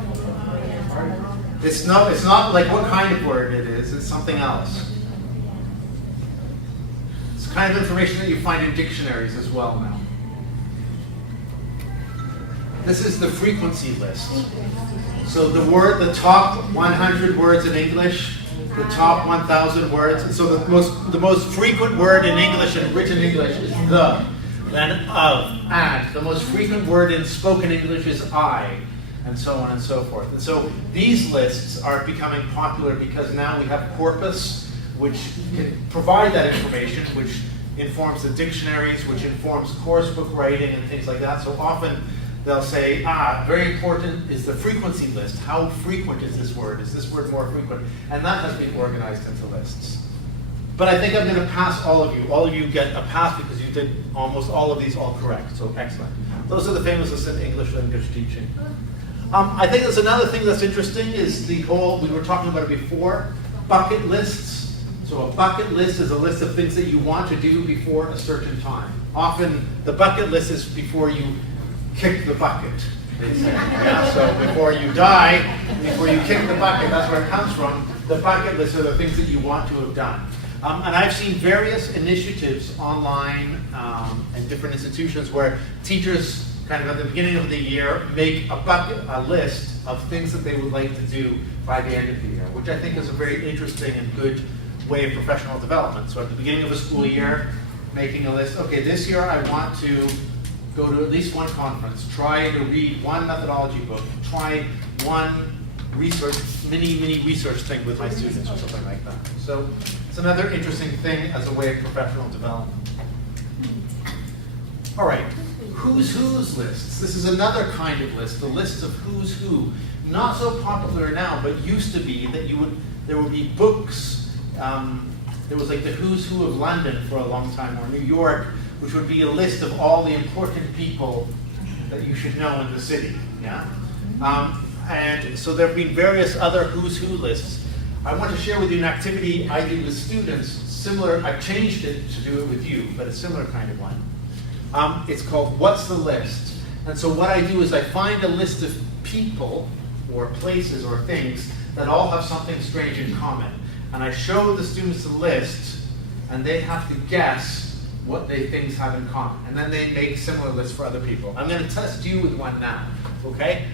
It's not like what kind of word it is, it's something else. It's the kind of information that you find in dictionaries as well now. This is the frequency list. So the top 100 words in English, the top 1,000 words. And so the most frequent word in English and written English is the, then of, and. The most frequent word in spoken English is I, and so on and so forth. And so these lists are becoming popular because now we have corpus, which can provide that information, which informs the dictionaries, which informs coursebook writing and things like that. So often they'll say, very important is the frequency list. How frequent is this word? Is this word more frequent? And that has been organized into lists. But I think I'm going to pass all of you. All of you get a pass because you did almost all of these all correct. So excellent. Those are the famous lists in English language teaching. I think there's another thing that's interesting is the whole, we were talking about it before, bucket lists. So a bucket list is a list of things that you want to do before a certain time. Often the bucket list is before you kick the bucket, they say. Yeah? So before you die, before you kick the bucket, that's where it comes from. The bucket list are the things that you want to have done. And I've seen various initiatives online in different institutions where teachers kind of at the beginning of the year make a list of things that they would like to do by the end of the year, which I think is a very interesting and good way of professional development. So at the beginning of a school year, making a list, okay, this year I want to go to at least one conference, try to read one methodology book, try one mini research thing with my students or something like that. So it's another interesting thing as a way of professional development. All right, who's lists. This is another kind of list, the list of who's who. Not so popular now, but used to be that there would be books. There was like the who's who of London for a long time, or New York, which would be a list of all the important people that you should know in the city. Yeah. And so there have been various other who's who lists. I want to share with you an activity I do with students, similar, I've changed it to do it with you, but a similar kind of one. It's called What's the List? And so what I do is I find a list of people, or places, or things that all have something strange in common. And I show the students the list, and they have to guess what they things have in common. And then they make similar lists for other people. I'm going to test you with one now, okay?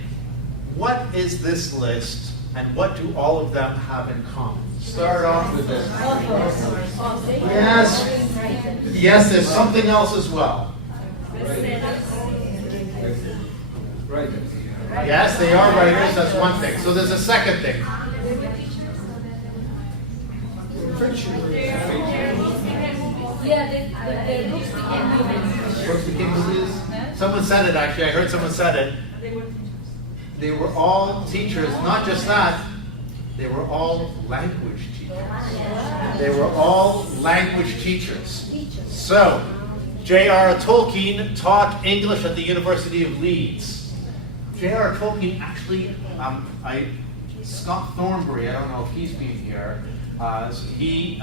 What is this list, and what do all of them have in common? Start off with this. Yes. Yes, there's something else as well. Writers. Yes, they are writers, that's one thing. So there's a second thing. Yeah, the books became movies. Books became movies. Someone said it actually, I heard someone said it. They were all teachers, not just that, they were all language teachers. They were all language teachers. So, J.R.R. Tolkien taught English at the University of Leeds. J.R.R. Tolkien actually, Scott Thornbury, I don't know if he's been here, he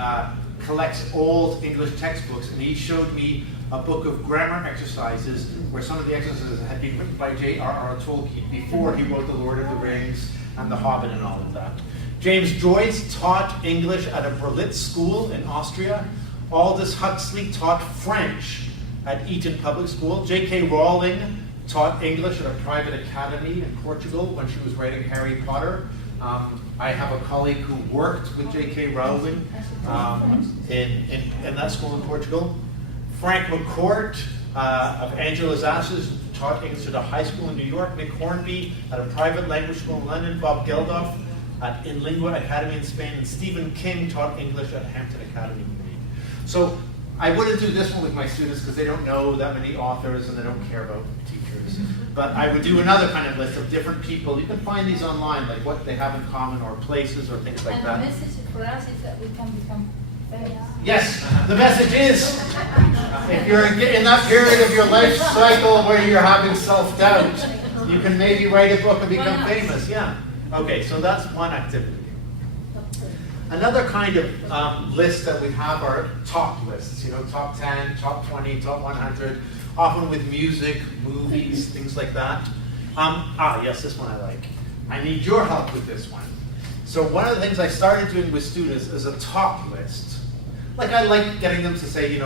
collects old English textbooks, and he showed me a book of grammar exercises where some of the exercises had been written by J.R.R. Tolkien before he wrote The Lord of the Rings and The Hobbit and all of that. James Joyce taught English at a Berlitz school in Austria. Aldous Huxley taught French at Eton Public School. J.K. Rowling taught English at a private academy in Portugal when she was writing Harry Potter. I have a colleague who worked with J.K. Rowling in that school in Portugal. Frank McCourt of Angela's Ashes taught English at a high school in New York. Nick Hornby at a private language school in London. Bob Geldof at In Lingua Academy in Spain. And Stephen King taught English at Hampton Academy in Maine. So I wouldn't do this one with my students because they don't know that many authors and they don't care about teachers. But I would do another kind of list of different people. You can find these online, like what they have in common or places or things like And that. the message for us is that we can become famous. Yes, the message is, if you're in that period of your life cycle where you're having self-doubt, you can maybe write a book and become famous. Yeah. Okay, so that's one activity. Another kind of list that we have are top lists, top 10, top 20, top 100, often with music, movies, things like that. Yes, this one I like. I need your help with this one. So one of the things I started doing with students is a top list. Like I like getting them to say,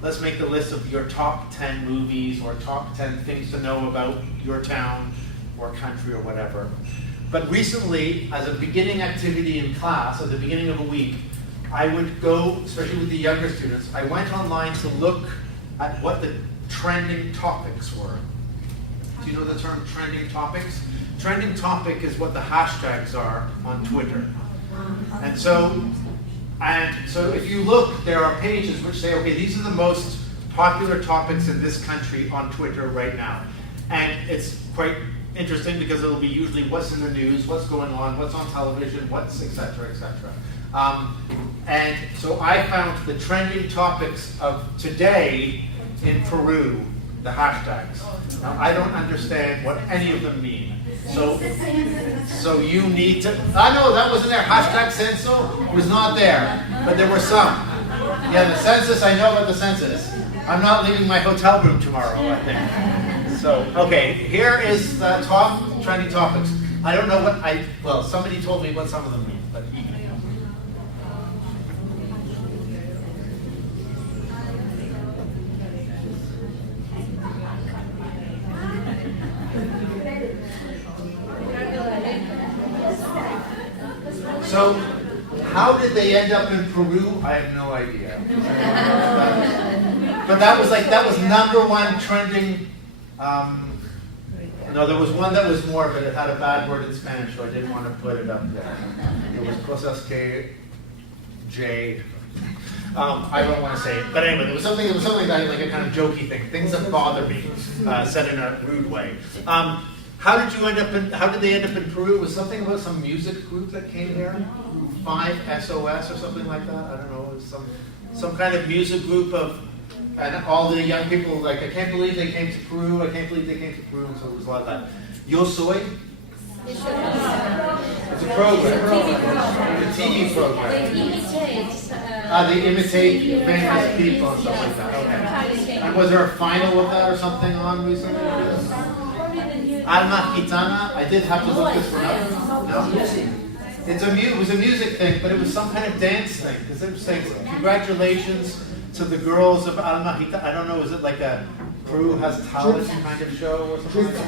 let's make a list of your top 10 movies or top 10 things to know about your town or country or whatever. But recently, as a beginning activity in class, at the beginning of a week, I would go, especially with the younger students, I went online to look at what the trending topics were. Do you know the term trending topics? Trending topic is what the hashtags are on Twitter. And so if you look, there are pages which say, okay, these are the most popular topics in this country on Twitter right now. And it's quite interesting because it'll be usually what's in the news, what's going on, what's on television, what's et cetera, et cetera. And so I found the trending topics of today in Peru, the hashtags. Now I don't understand what any of them mean. So you need to, no, that wasn't there. Hashtag censo was not there, but there were some. Yeah, the census, I know about the census. I'm not leaving my hotel room tomorrow, I think. So, okay, here is the top trending topics. I don't know what somebody told me what some of them mean, but so, how did they end up in Peru? I have no idea. But that was number one trending. No, there was one that was more, but it had a bad word in Spanish, so I didn't want to put it up there. It was cosas que J. I don't want to say it, but anyway, it was something that like a kind of jokey thing. Things that bother me, said in a rude way. How did they end up in Peru? It was something about some music group that came there, 5SOS or something like that. I don't know. It was some kind of music group and all the young people like, I can't believe they came to Peru. I can't believe they came to Peru. And so it was a lot of that. Yo Soy. It's a program. It's a TV program. They imitate famous people and stuff like that. Okay. And was there a final of that or something on recently? Alma Gitana. I did have to look this one up. No? It was a music thing, but it was some kind of dance thing. Because it was saying, congratulations to the girls of Alma Gitana. I don't know, is it like a Peru has talent kind of show or something like that?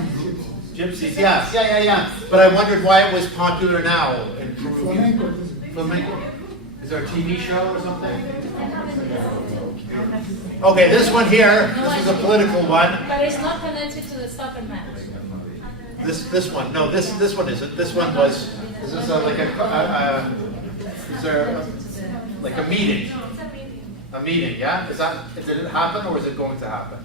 Gypsies, yes, yeah. But I wondered why it was popular now in Peru. Flamenco. Is there a TV show or something? Okay, this one here, this is a political one. But it's not connected to the soccer match. This one, no, this one isn't. This one was, is this like a meeting? A meeting, yeah? Did it happen or is it going to happen?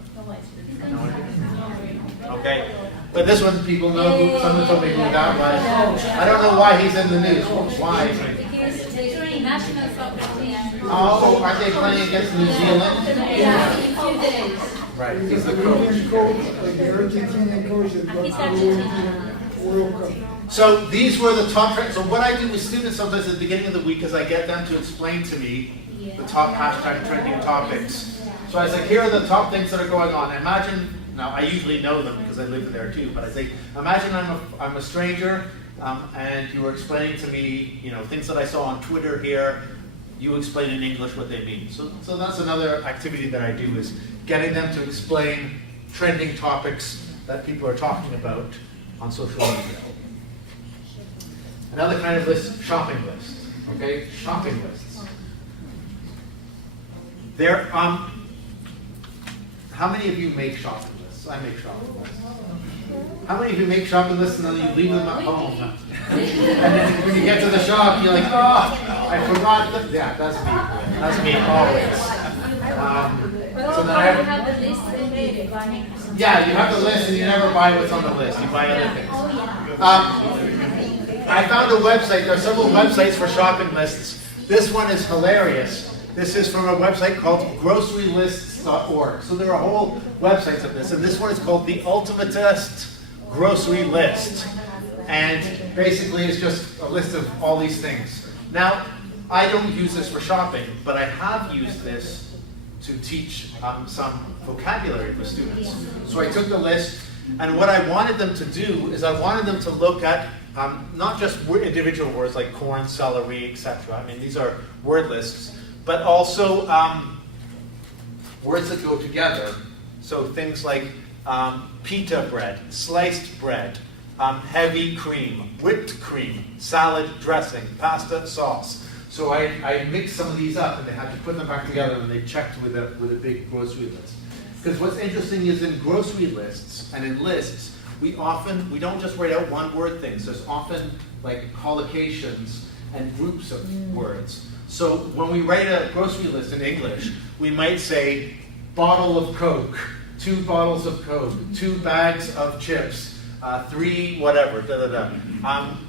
No idea. Okay. But this one, people know someone told me who that was. I don't know why he's in the news. Why? Because the national soccer team. Oh, aren't they playing against New Zealand? Yeah, in 2 days. Right, he's the coach. The Argentinian coach He's Argentina. World Cup. So these were the top trends. So what I do with students sometimes at the beginning of the week is I get them to explain to me the top hashtag trending topics. So I was like, here are the top things that are going on. Imagine, now I usually know them because I live there too, but I say, imagine I'm a stranger and you were explaining to me, things that I saw on Twitter here. You explain in English what they mean. So that's another activity that I do, is getting them to explain trending topics that people are talking about on social media. Another kind of list, shopping list. Okay, shopping lists. There, how many of you make shopping lists? I make shopping lists. How many of you make shopping lists and then you leave them at home? And then when you get to the shop, you're like, oh, I forgot. Yeah, that's me. That's me always. But So also then I you have, have the list and you buy. yeah, you have the list and you never buy what's on the list. You buy other things. I found a website. There are several websites for shopping lists. This one is hilarious. This is from a website called grocerylists.org. So there are whole websites of this. And this one is called the Ultimatist Grocery List. And basically it's just a list of all these things. Now, I don't use this for shopping, but I have used this to teach some vocabulary for students. So I took the list, and what I wanted them to do is I wanted them to look at not just individual words like corn, celery, etc. I mean, these are word lists, but also words that go together. So things like pita bread, sliced bread, heavy cream, whipped cream, salad dressing, pasta sauce. So I mixed some of these up, and they had to put them back together, and they checked with a big grocery list. Because what's interesting is in grocery lists and in lists, we don't just write out one word things. There's often like collocations and groups of words. So when we write a grocery list in English, we might say bottle of Coke, 2 bottles of Coke, 2 bags of chips, 3 whatever,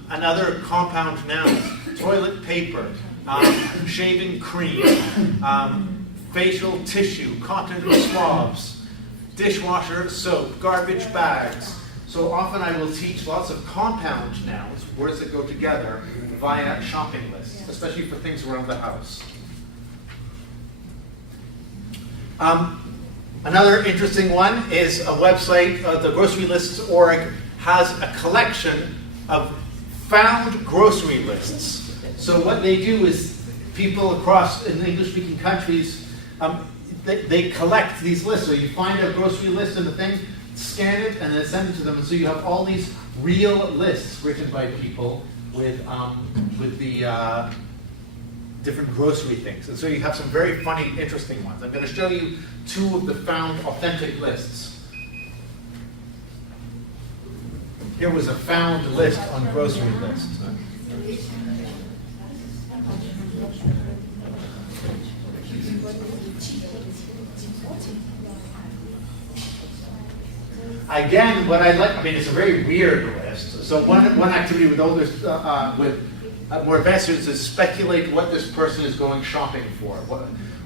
another compound noun, toilet paper, shaving cream, facial tissue, cotton swabs, dishwasher soap, garbage bags. So often I will teach lots of compound nouns, words that go together, via shopping lists, especially for things around the house. Another interesting one is a website, the grocerylists.org has a collection of found grocery lists. So what they do is people across in English-speaking countries, they collect these lists. So you find a grocery list in the thing, scan it, and then send it to them. And so you have all these real lists written by people with the different grocery things. And so you have some very funny, interesting ones. I'm going to show you 2 of the found authentic lists. Here was a found list on grocery lists. Again, what I like, it's a very weird list. So one activity with older, with more advanced students is speculate what this person is going shopping for.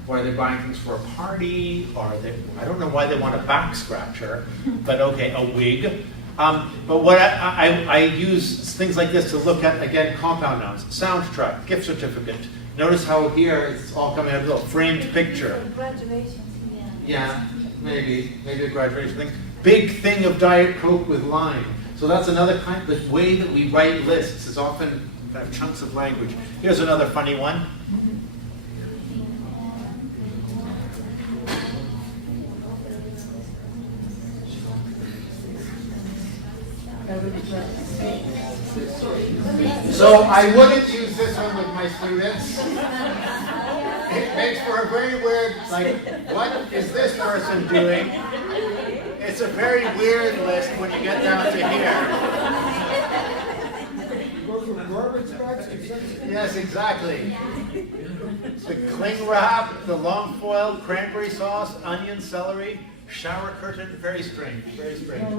Or are they buying things for a party? Or I don't know why they want a back scratcher, but okay, a wig. But what I use things like this to look at, again, compound nouns, soundtrack, gift certificate. Notice how here it's all coming out of a little framed picture. Graduations, Yeah, maybe a graduation thing. Big thing of Diet Coke with lime. So that's another kind. The way that we write lists is often kind of chunks of language. Here's another funny one. So I wouldn't use this one with my students. It makes for a very weird, what is this person doing? It's a very weird list when you get down to here. You go from garbage bags to something. Yes, exactly. The cling wrap, the long foil, cranberry sauce, onion, celery, shower curtain, very strange, very strange.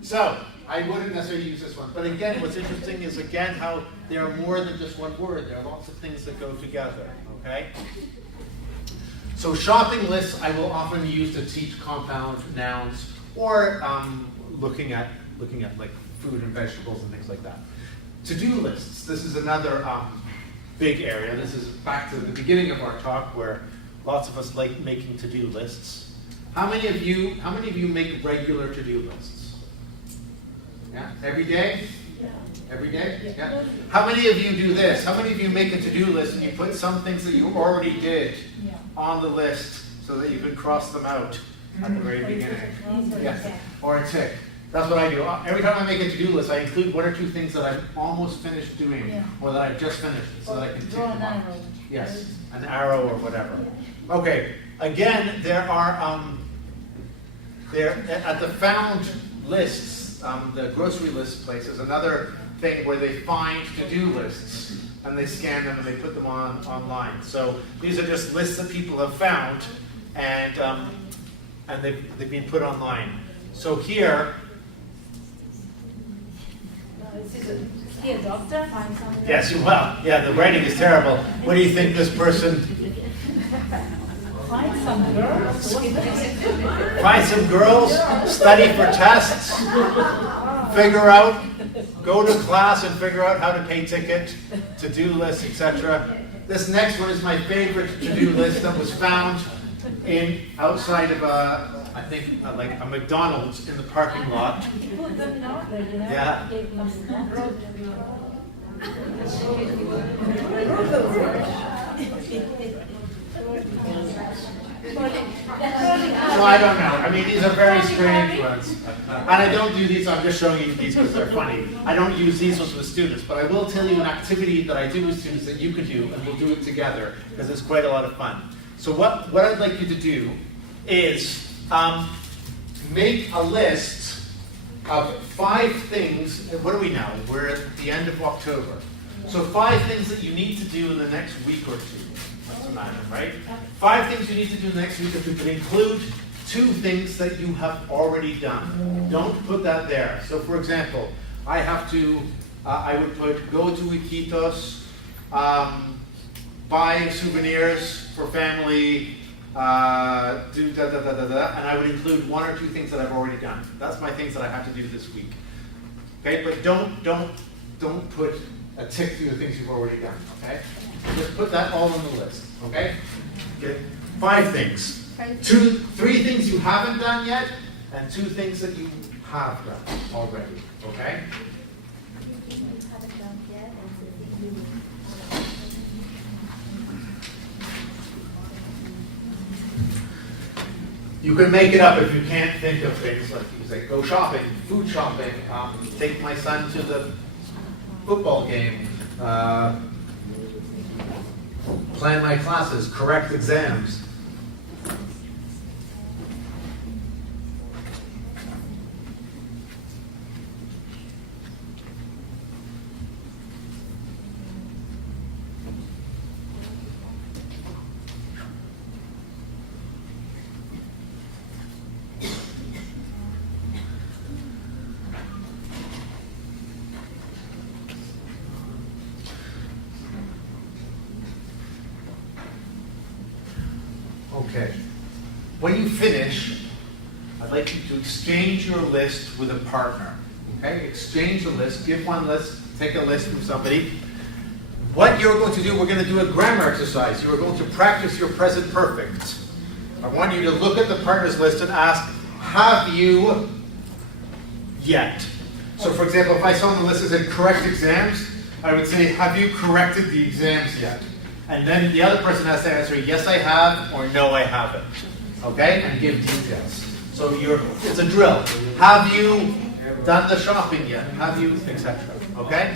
So, I wouldn't necessarily use this one. But again, what's interesting is, again, how there are more than just one word. There are lots of things that go together, okay? So shopping lists I will often use to teach compound nouns or looking at like food and vegetables and things like that. To-do lists, this is another big area. This is back to the beginning of our talk where lots of us like making to-do lists. How many of you make regular to-do lists? Yeah, every day? Every day? Yeah. How many of you do this? How many of you make a to-do list and you put some things that you already did on the list so that you can cross them out at the very beginning? Yes. Or a tick. That's what I do. Every time I make a to-do list, I include one or two things that I've almost finished doing or that I've just finished so that I can tick them off. Yes, an arrow or whatever. Okay, again, there are, there at the found lists, the grocery list place is another thing where they find to-do lists and they scan them and they put them online. So these are just lists that people have found and they've been put online. So here, Is he a doctor? yes, well, yeah, the writing is terrible. What do you think this person? Find some girls. Find some girls, study for tests, figure out, go to class and figure out how to pay ticket, to-do list, etc. This next one is my favorite to-do list that was found outside of I think like a McDonald's in the parking lot. Put them in order, you know? Yeah. Give them So I don't know. I mean, these are very strange ones. And I don't do these, I'm just showing you these because they're funny. I don't use these ones with students, but I will tell you an activity that I do with students that you can do, and we'll do it together because it's quite a lot of fun. So what I'd like you to do is make a list of 5 things. What are we now? We're at the end of October. So 5 things that you need to do in the next week or 2. Let's imagine, right? 5 things you need to do next week if you could include 2 things that you have already done. Don't put that there. So for example, I have to, I would put go to Iquitos, buy souvenirs for family, do and I would include 1 or 2 things that I've already done. That's my things that I have to do this week. Okay, but don't put a tick through the things you've already done. Okay, just put that all on the list. Okay, 5 things. 3 things you haven't done yet, and 2 things that you have done already. Okay. You can make it up if you can't think of things, like you say, go shopping, food shopping, take my son to the football game, plan my classes, correct exams. Okay. When you finish, I'd like you to exchange your list with a partner. Okay? Exchange a list. Give one list. Take a list from somebody. What you're going to do, we're going to do a grammar exercise. You are going to practice your present perfect. I want you to look at the partner's list and ask, have you yet? So for example, if I saw on the list that said correct exams, I would say, have you corrected the exams yet? And then the other person has to answer, yes I have, or no I haven't. Okay? And give details. So it's a drill. Have you done the shopping yet? Have you, etc. Okay?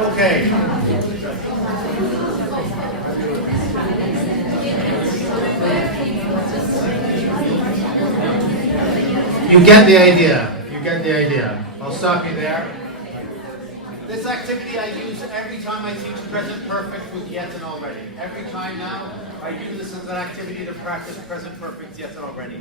Okay. You get the idea. You get the idea. I'll stop you there. This activity I use every time I teach present perfect with yet and already. Every time now, I use this as an activity to practice present perfect yet and already.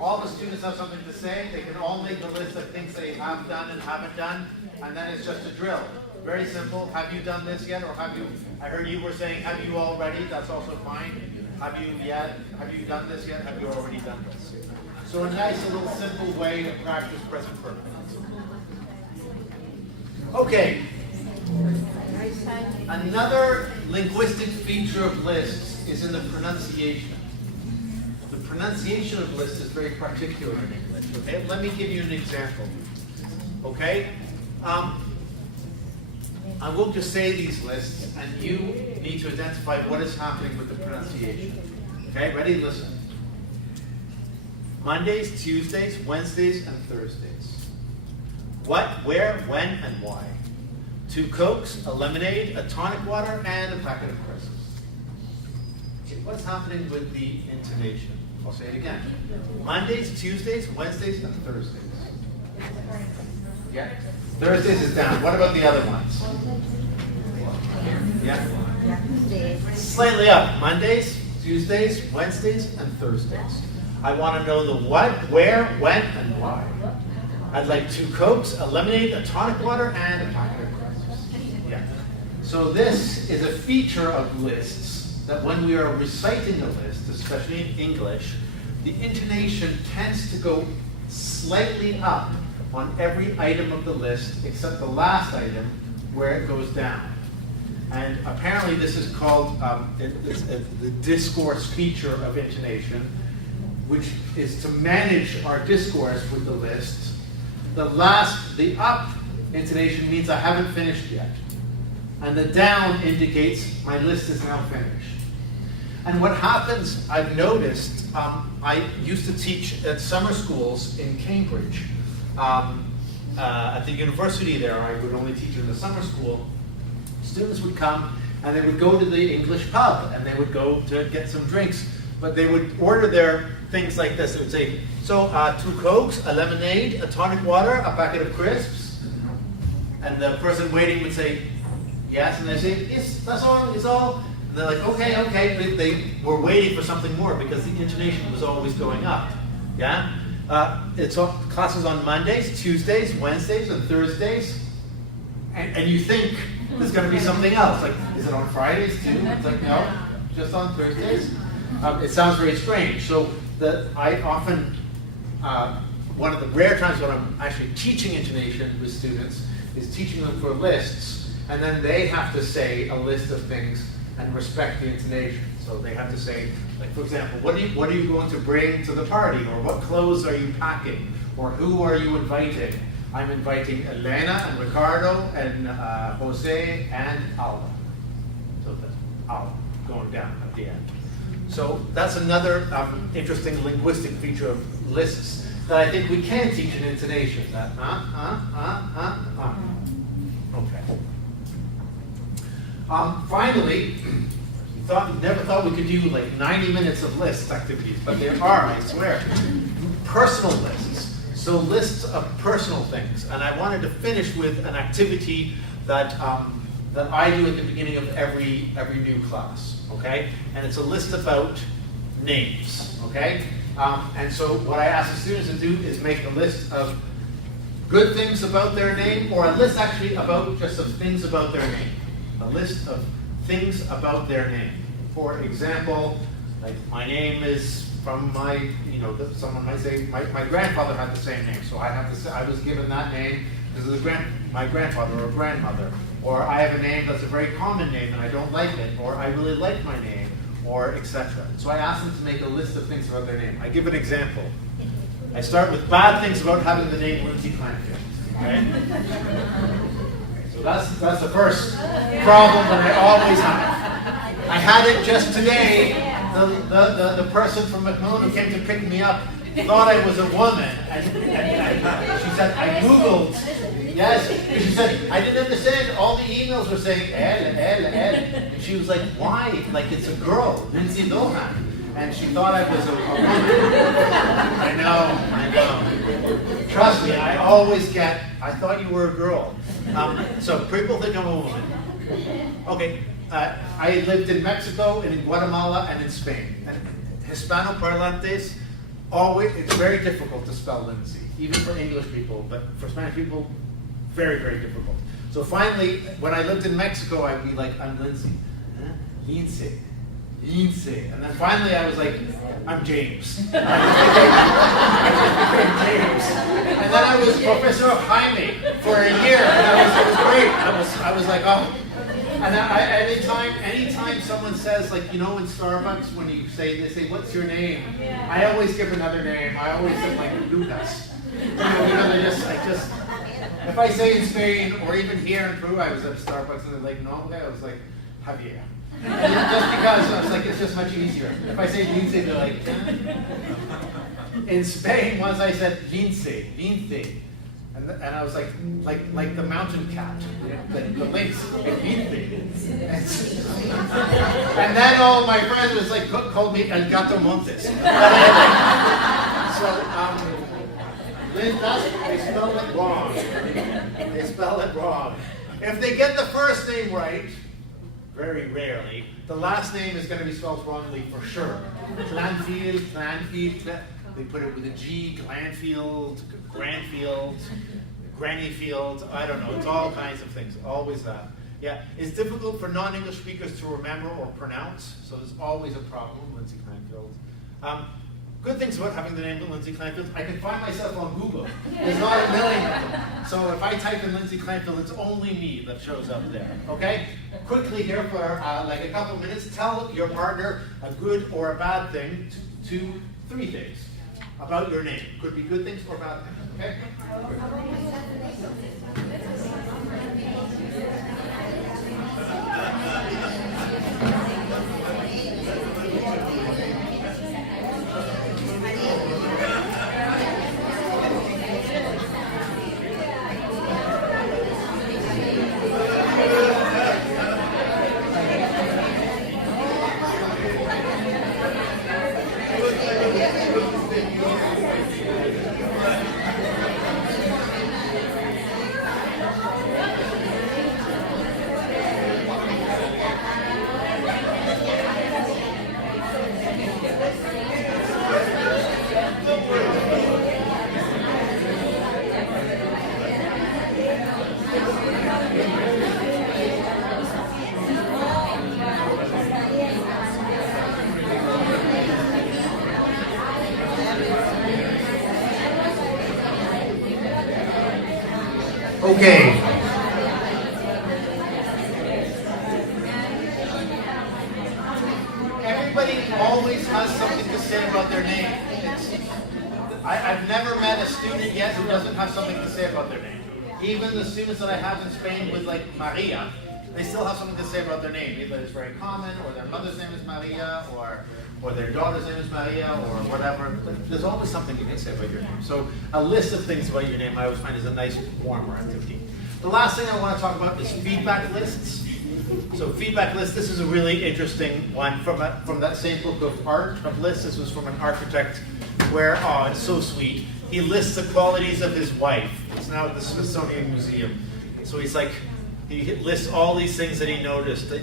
All the students have something to say. They can all make a list of things they have done and haven't done, and then it's just a drill. Very simple. Have you done this yet, or have you? I heard you were saying, have you already? That's also fine. Have you yet? Have you done this yet? Have you already done this? So a nice little simple way to practice present perfect. Okay. Another linguistic feature of lists is in the pronunciation. The pronunciation of lists is very particular in English. Okay? Let me give you an example. Okay? I will just say these lists, and you need to identify what is happening with the pronunciation. Okay? Ready? Listen. Mondays, Tuesdays, Wednesdays, and Thursdays. What, where, when, and why. 2 Cokes, a lemonade, a tonic water, and a packet of crisps. Okay, what's happening with the intonation? I'll say it again. Mondays, Tuesdays, Wednesdays, and Thursdays. Yeah. Thursdays is down. What about the other ones? Yeah. Slightly up. Mondays, Tuesdays, Wednesdays, and Thursdays. I want to know the what, where, when, and why. I'd like 2 Cokes, a lemonade, a tonic water, and a packet of crisps. Yeah. So this is a feature of lists that when we are reciting a list, especially in English, the intonation tends to go slightly up on every item of the list except the last item where it goes down. And apparently this is called the discourse feature of intonation, which is to manage our discourse with the list. The up intonation means I haven't finished yet. And the down indicates my list is now finished. And what happens, I've noticed, I used to teach at summer schools in Cambridge. At the university there, I would only teach in the summer school. Students would come and they would go to the English pub and they would go to get some drinks. But they would order their things like this. It would say, so 2 Cokes, a lemonade, a tonic water, a packet of crisps. And the person waiting would say, yes. And they say, yes, that's all, it's all. And they're like, okay, okay. But they were waiting for something more because the intonation was always going up. Yeah? It's classes on Mondays, Tuesdays, Wednesdays, and Thursdays. And you think there's going to be something else. Like, is it on Fridays too? It's like, no, just on Thursdays. It sounds very strange. So I often, one of the rare times when I'm actually teaching intonation with students is teaching them for lists, and then they have to say a list of things and respect the intonation. So they have to say, like, for example, what are you going to bring to the party? Or what clothes are you packing? Or who are you inviting? I'm inviting Elena and Ricardo and Jose and Alba. So the Alba going down at the end. So that's another interesting linguistic feature of lists that I think we can teach in intonation. That Okay. Finally, never thought we could do like 90 minutes of list activities, but there are, I swear. Personal lists. So lists of personal things. And I wanted to finish with an activity that I do at the beginning of every new class. Okay? And it's a list about names. Okay? And so what I ask the students to do is make a list of good things about their name, or a list actually about just of things about their name. A list of things about their name. For example, like my name is from my, someone might say, my grandfather had the same name, so I have to say, I was given that name because of my grandfather or grandmother. Or I have a name that's a very common name and I don't like it, or I really like my name, or etc. So I ask them to make a list of things about their name. I give an example. I start with bad things about having the name Lindsey Kleinfeld. Okay? So that's the first problem that I always have. I had it just today. The person from McMillan who came to pick me up thought I was a woman, and she said, I Googled. Yes, she said, I didn't understand. All the emails were saying, Elle. And she was like, why? Like it's a girl, Lindsay Lohan. And she thought I was a woman. I know. Trust me, I always get, I thought you were a girl. So people think I'm a woman. Okay, I lived in Mexico, and in Guatemala, and in Spain. And Hispanoparlantes, always, it's very difficult to spell Lindsay, even for English people, but for Spanish people, very, very difficult. So finally, when I lived in Mexico, I'd be like, I'm Lindsay. Huh? Lindsay. And then finally I was like, I'm James. I became James. And then I was Professor Jaime for a year, and it was great. I was like, oh. And anytime someone says, like, in Starbucks, when they say, what's your name? I always give another name. I always say, like, Lucas. If I say in Spain, or even here in Peru, I was at Starbucks, and they're like, no, I was like, Javier. Just because I was like, it's just much easier. If I say Lindsay, they're like, in Spain, once I said Lindsay. And I was like the mountain cat, the lynx, and then all my friends was like called me El Gato Montes. So Linda, they spell it wrong. They spell it wrong. If they get the first name right, very rarely, the last name is going to be spelled wrongly for sure. Clandfield. They put it with a G, Clandfield, Grandfield, Grannyfield, I don't know, it's all kinds of things, always that. Yeah, it's difficult for non-English speakers to remember or pronounce, so there's always a problem, Lindsay Kleinfeld. Good things about having the name Lindsay Kleinfeld, I can find myself on Google. There's not a million of them. So if I type in Lindsay Kleinfeld, it's only me that shows up there, okay? Quickly here for like a couple minutes, tell your partner a good or a bad thing, 3 things about your name. Could be good things or bad things, okay? Okay. Everybody always has something to say about their name. I've never met a student yet who doesn't have something to say about their name. Even the students that I have in Spain with like Maria, they still have something to say about their name. Either it's very common, or their mother's name is Maria, or their daughter's name is Maria, or whatever. There's always something you can say about your name. So a list of things about your name I always find is a nice warmer activity. The last thing I want to talk about is feedback lists. So feedback lists, this is a really interesting one from that same book of art of lists. This was from an architect where, oh, it's so sweet. He lists the qualities of his wife. It's now at the Smithsonian Museum. So he's like, he lists all these things that he noticed, that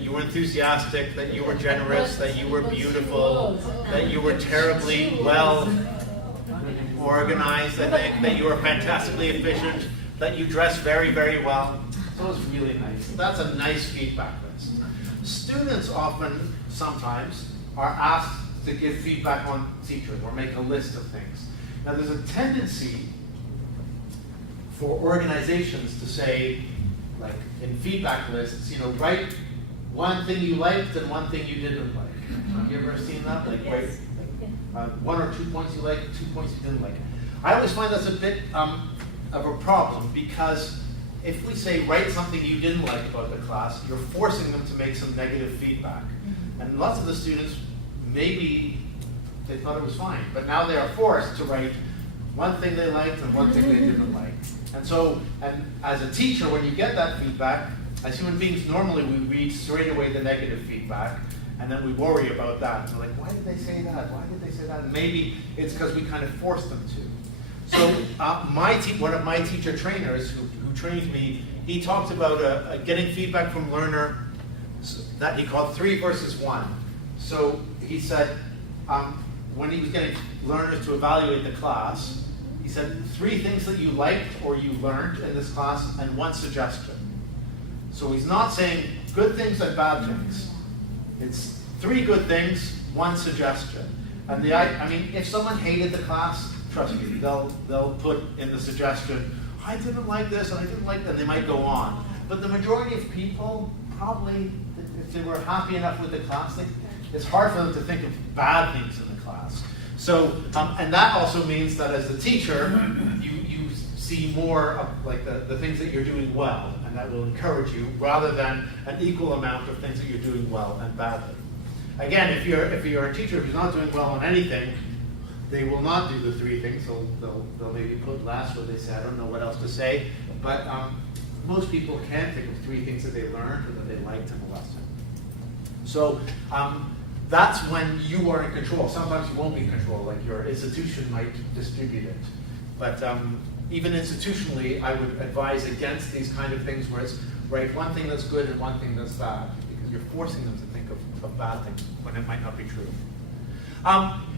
you were enthusiastic, that you were generous, that you were beautiful, that you were terribly well organized, I think, that you are fantastically efficient, that you dress very, very well. So it's really nice. That's a nice feedback list. Students often, sometimes, are asked to give feedback on teachers or make a list of things. Now there's a tendency for organizations to say, like in feedback lists, you know, write one thing you liked and one thing you didn't like. Have you ever seen that? Like, write like, 1 or 2 points you liked, 2 points you didn't like. I always find that's a bit of a problem, because if we say write something you didn't like about the class, you're forcing them to make some negative feedback. And lots of the students, maybe they thought it was fine, but now they are forced to write one thing they liked and one thing they didn't like. And so, and as a teacher, when you get that feedback, as human beings, normally we read straight away the negative feedback, and then we worry about that. And we're like, why did they say that? Why did they say that? And maybe it's because we kind of forced them to. So one of my teacher trainers who trained me, he talked about getting feedback from learner that he called 3 versus 1. So he said, when he was getting learners to evaluate the class, he said 3 things that you liked or you learned in this class and 1 suggestion. So he's not saying good things and bad things. It's 3 good things, 1 suggestion. And I mean, if someone hated the class, trust me, they'll put in the suggestion, I didn't like this and I didn't like that, and they might go on. But the majority of people, probably, if they were happy enough with the class, it's hard for them to think of bad things in the class. So, and that also means that as a teacher, you see more of like the things that you're doing well, and that will encourage you, rather than an equal amount of things that you're doing well and badly. Again, if you're a teacher who's not doing well on anything, they will not do the 3 things. They'll maybe put last where they say, I don't know what else to say. But most people can think of 3 things that they learned or that they liked in the lesson. So that's when you are in control. Sometimes you won't be in control, like your institution might distribute it. But even institutionally, I would advise against these kind of things where it's write 1 thing that's good and 1 thing that's bad, because you're forcing them to think of bad things when it might not be true.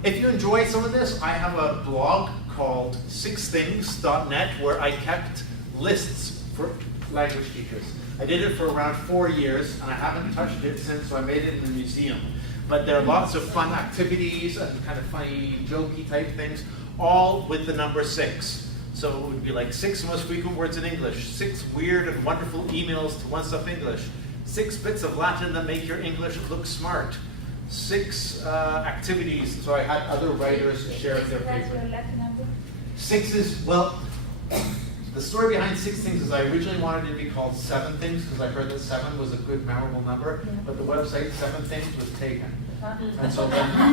If you enjoy some of this, I have a blog called 6things.net where I kept lists for language teachers. I did it for around 4 years, and I haven't touched it since, so I made it in the museum. But there are lots of fun activities and kind of funny, jokey type things, all with the number 6. So it would be like 6 most frequent words in English, 6 weird and wonderful emails to One Stuff English, 6 bits of Latin that make your English look smart, 6 activities. So I had other writers share their favorite. 6 is, well, the story behind 6 things is I originally wanted it to be called 7 things, because I heard that 7 was a good, memorable number, but the website 7 Things was taken. And so then I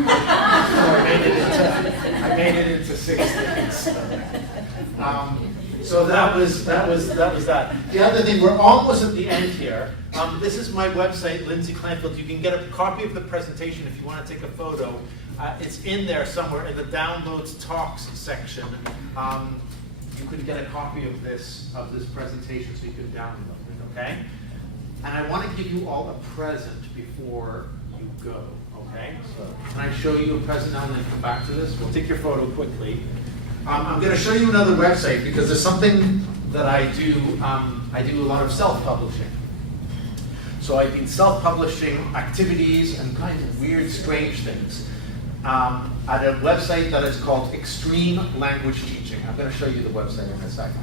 made it into 6 things. So that was that. The other thing, we're almost at the end here. This is my website, Lindsey Kleinfeld. You can get a copy of the presentation if you want to take a photo. It's in there somewhere in the Downloads Talks section. You could get a copy of this presentation so you can download it, okay? And I want to give you all a present before you go, okay? So can I show you a present now and then come back to this? We'll take your photo quickly. I'm going to show you another website because there's something that I do. I do a lot of self-publishing. So I've been self-publishing activities and kinds of weird, strange things at a website that is called Extreme Language Teaching. I'm going to show you the website in a second.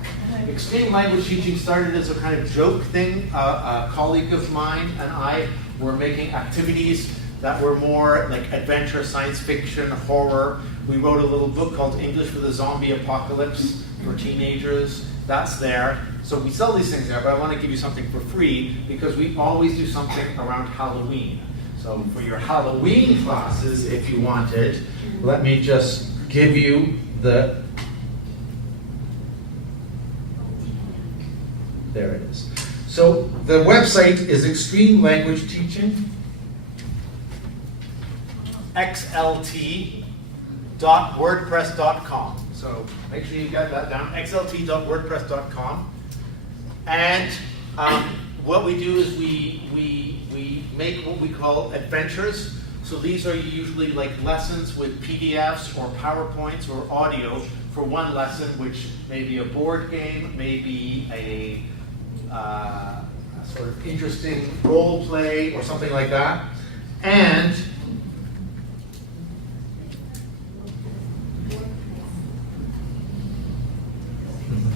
Extreme Language Teaching started as a kind of joke thing. A colleague of mine and I were making activities that were more like adventure, science fiction, horror. We wrote a little book called English for the Zombie Apocalypse for teenagers. That's there. So we sell these things there, but I want to give you something for free because we always do something around Halloween. So for your Halloween classes, if you want it, let me just give you the... There it is. So the website is Extreme Language Teaching, xlt.wordpress.com. So make sure you get that down, xlt.wordpress.com. And what we do is we make what we call adventures So these are usually like lessons with PDFs or PowerPoints or audio for one lesson, which may be a board game, maybe a sort of interesting role play or something like that. And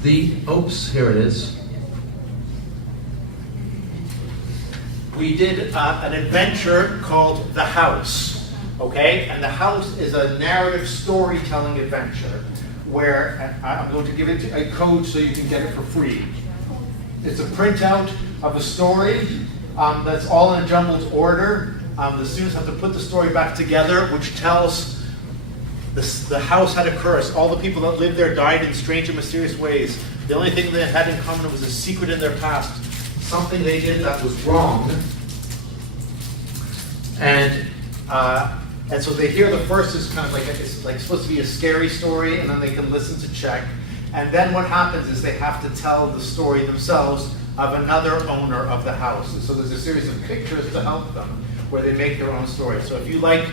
here it is. We did an adventure called The House, okay? And The House is a narrative storytelling adventure where I'm going to give it a code so you can get it for free. It's a printout of a story that's all in a jumbled order. The students have to put the story back together, which tells the house had a curse. All the people that lived there died in strange and mysterious ways. The only thing they had in common was a secret in their past, something they did that was wrong. And so they hear the first is kind of like it's like supposed to be a scary story, and then they can listen to check. And then what happens is they have to tell the story themselves of another owner of the house. And so there's a series of pictures to help them where they make their own story. So if you like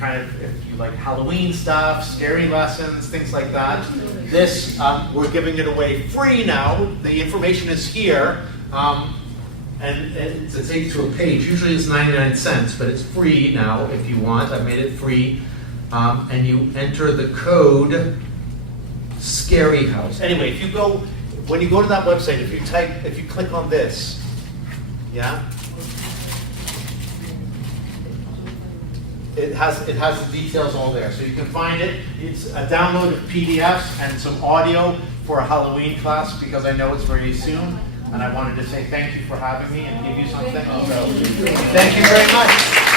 if you like Halloween stuff, scary lessons, things like that, this, we're giving it away free now. The information is here. And to take you to a page, usually it's 99 cents, but it's free now if you want. I made it free. And you enter the code Scary House. Anyway, when you go to that website, if you click on this, yeah? It has the details all there. So you can find it. It's a download of PDFs and some audio for a Halloween class because I know it's very soon. And I wanted to say thank you for having me and give you something. So, thank you very much.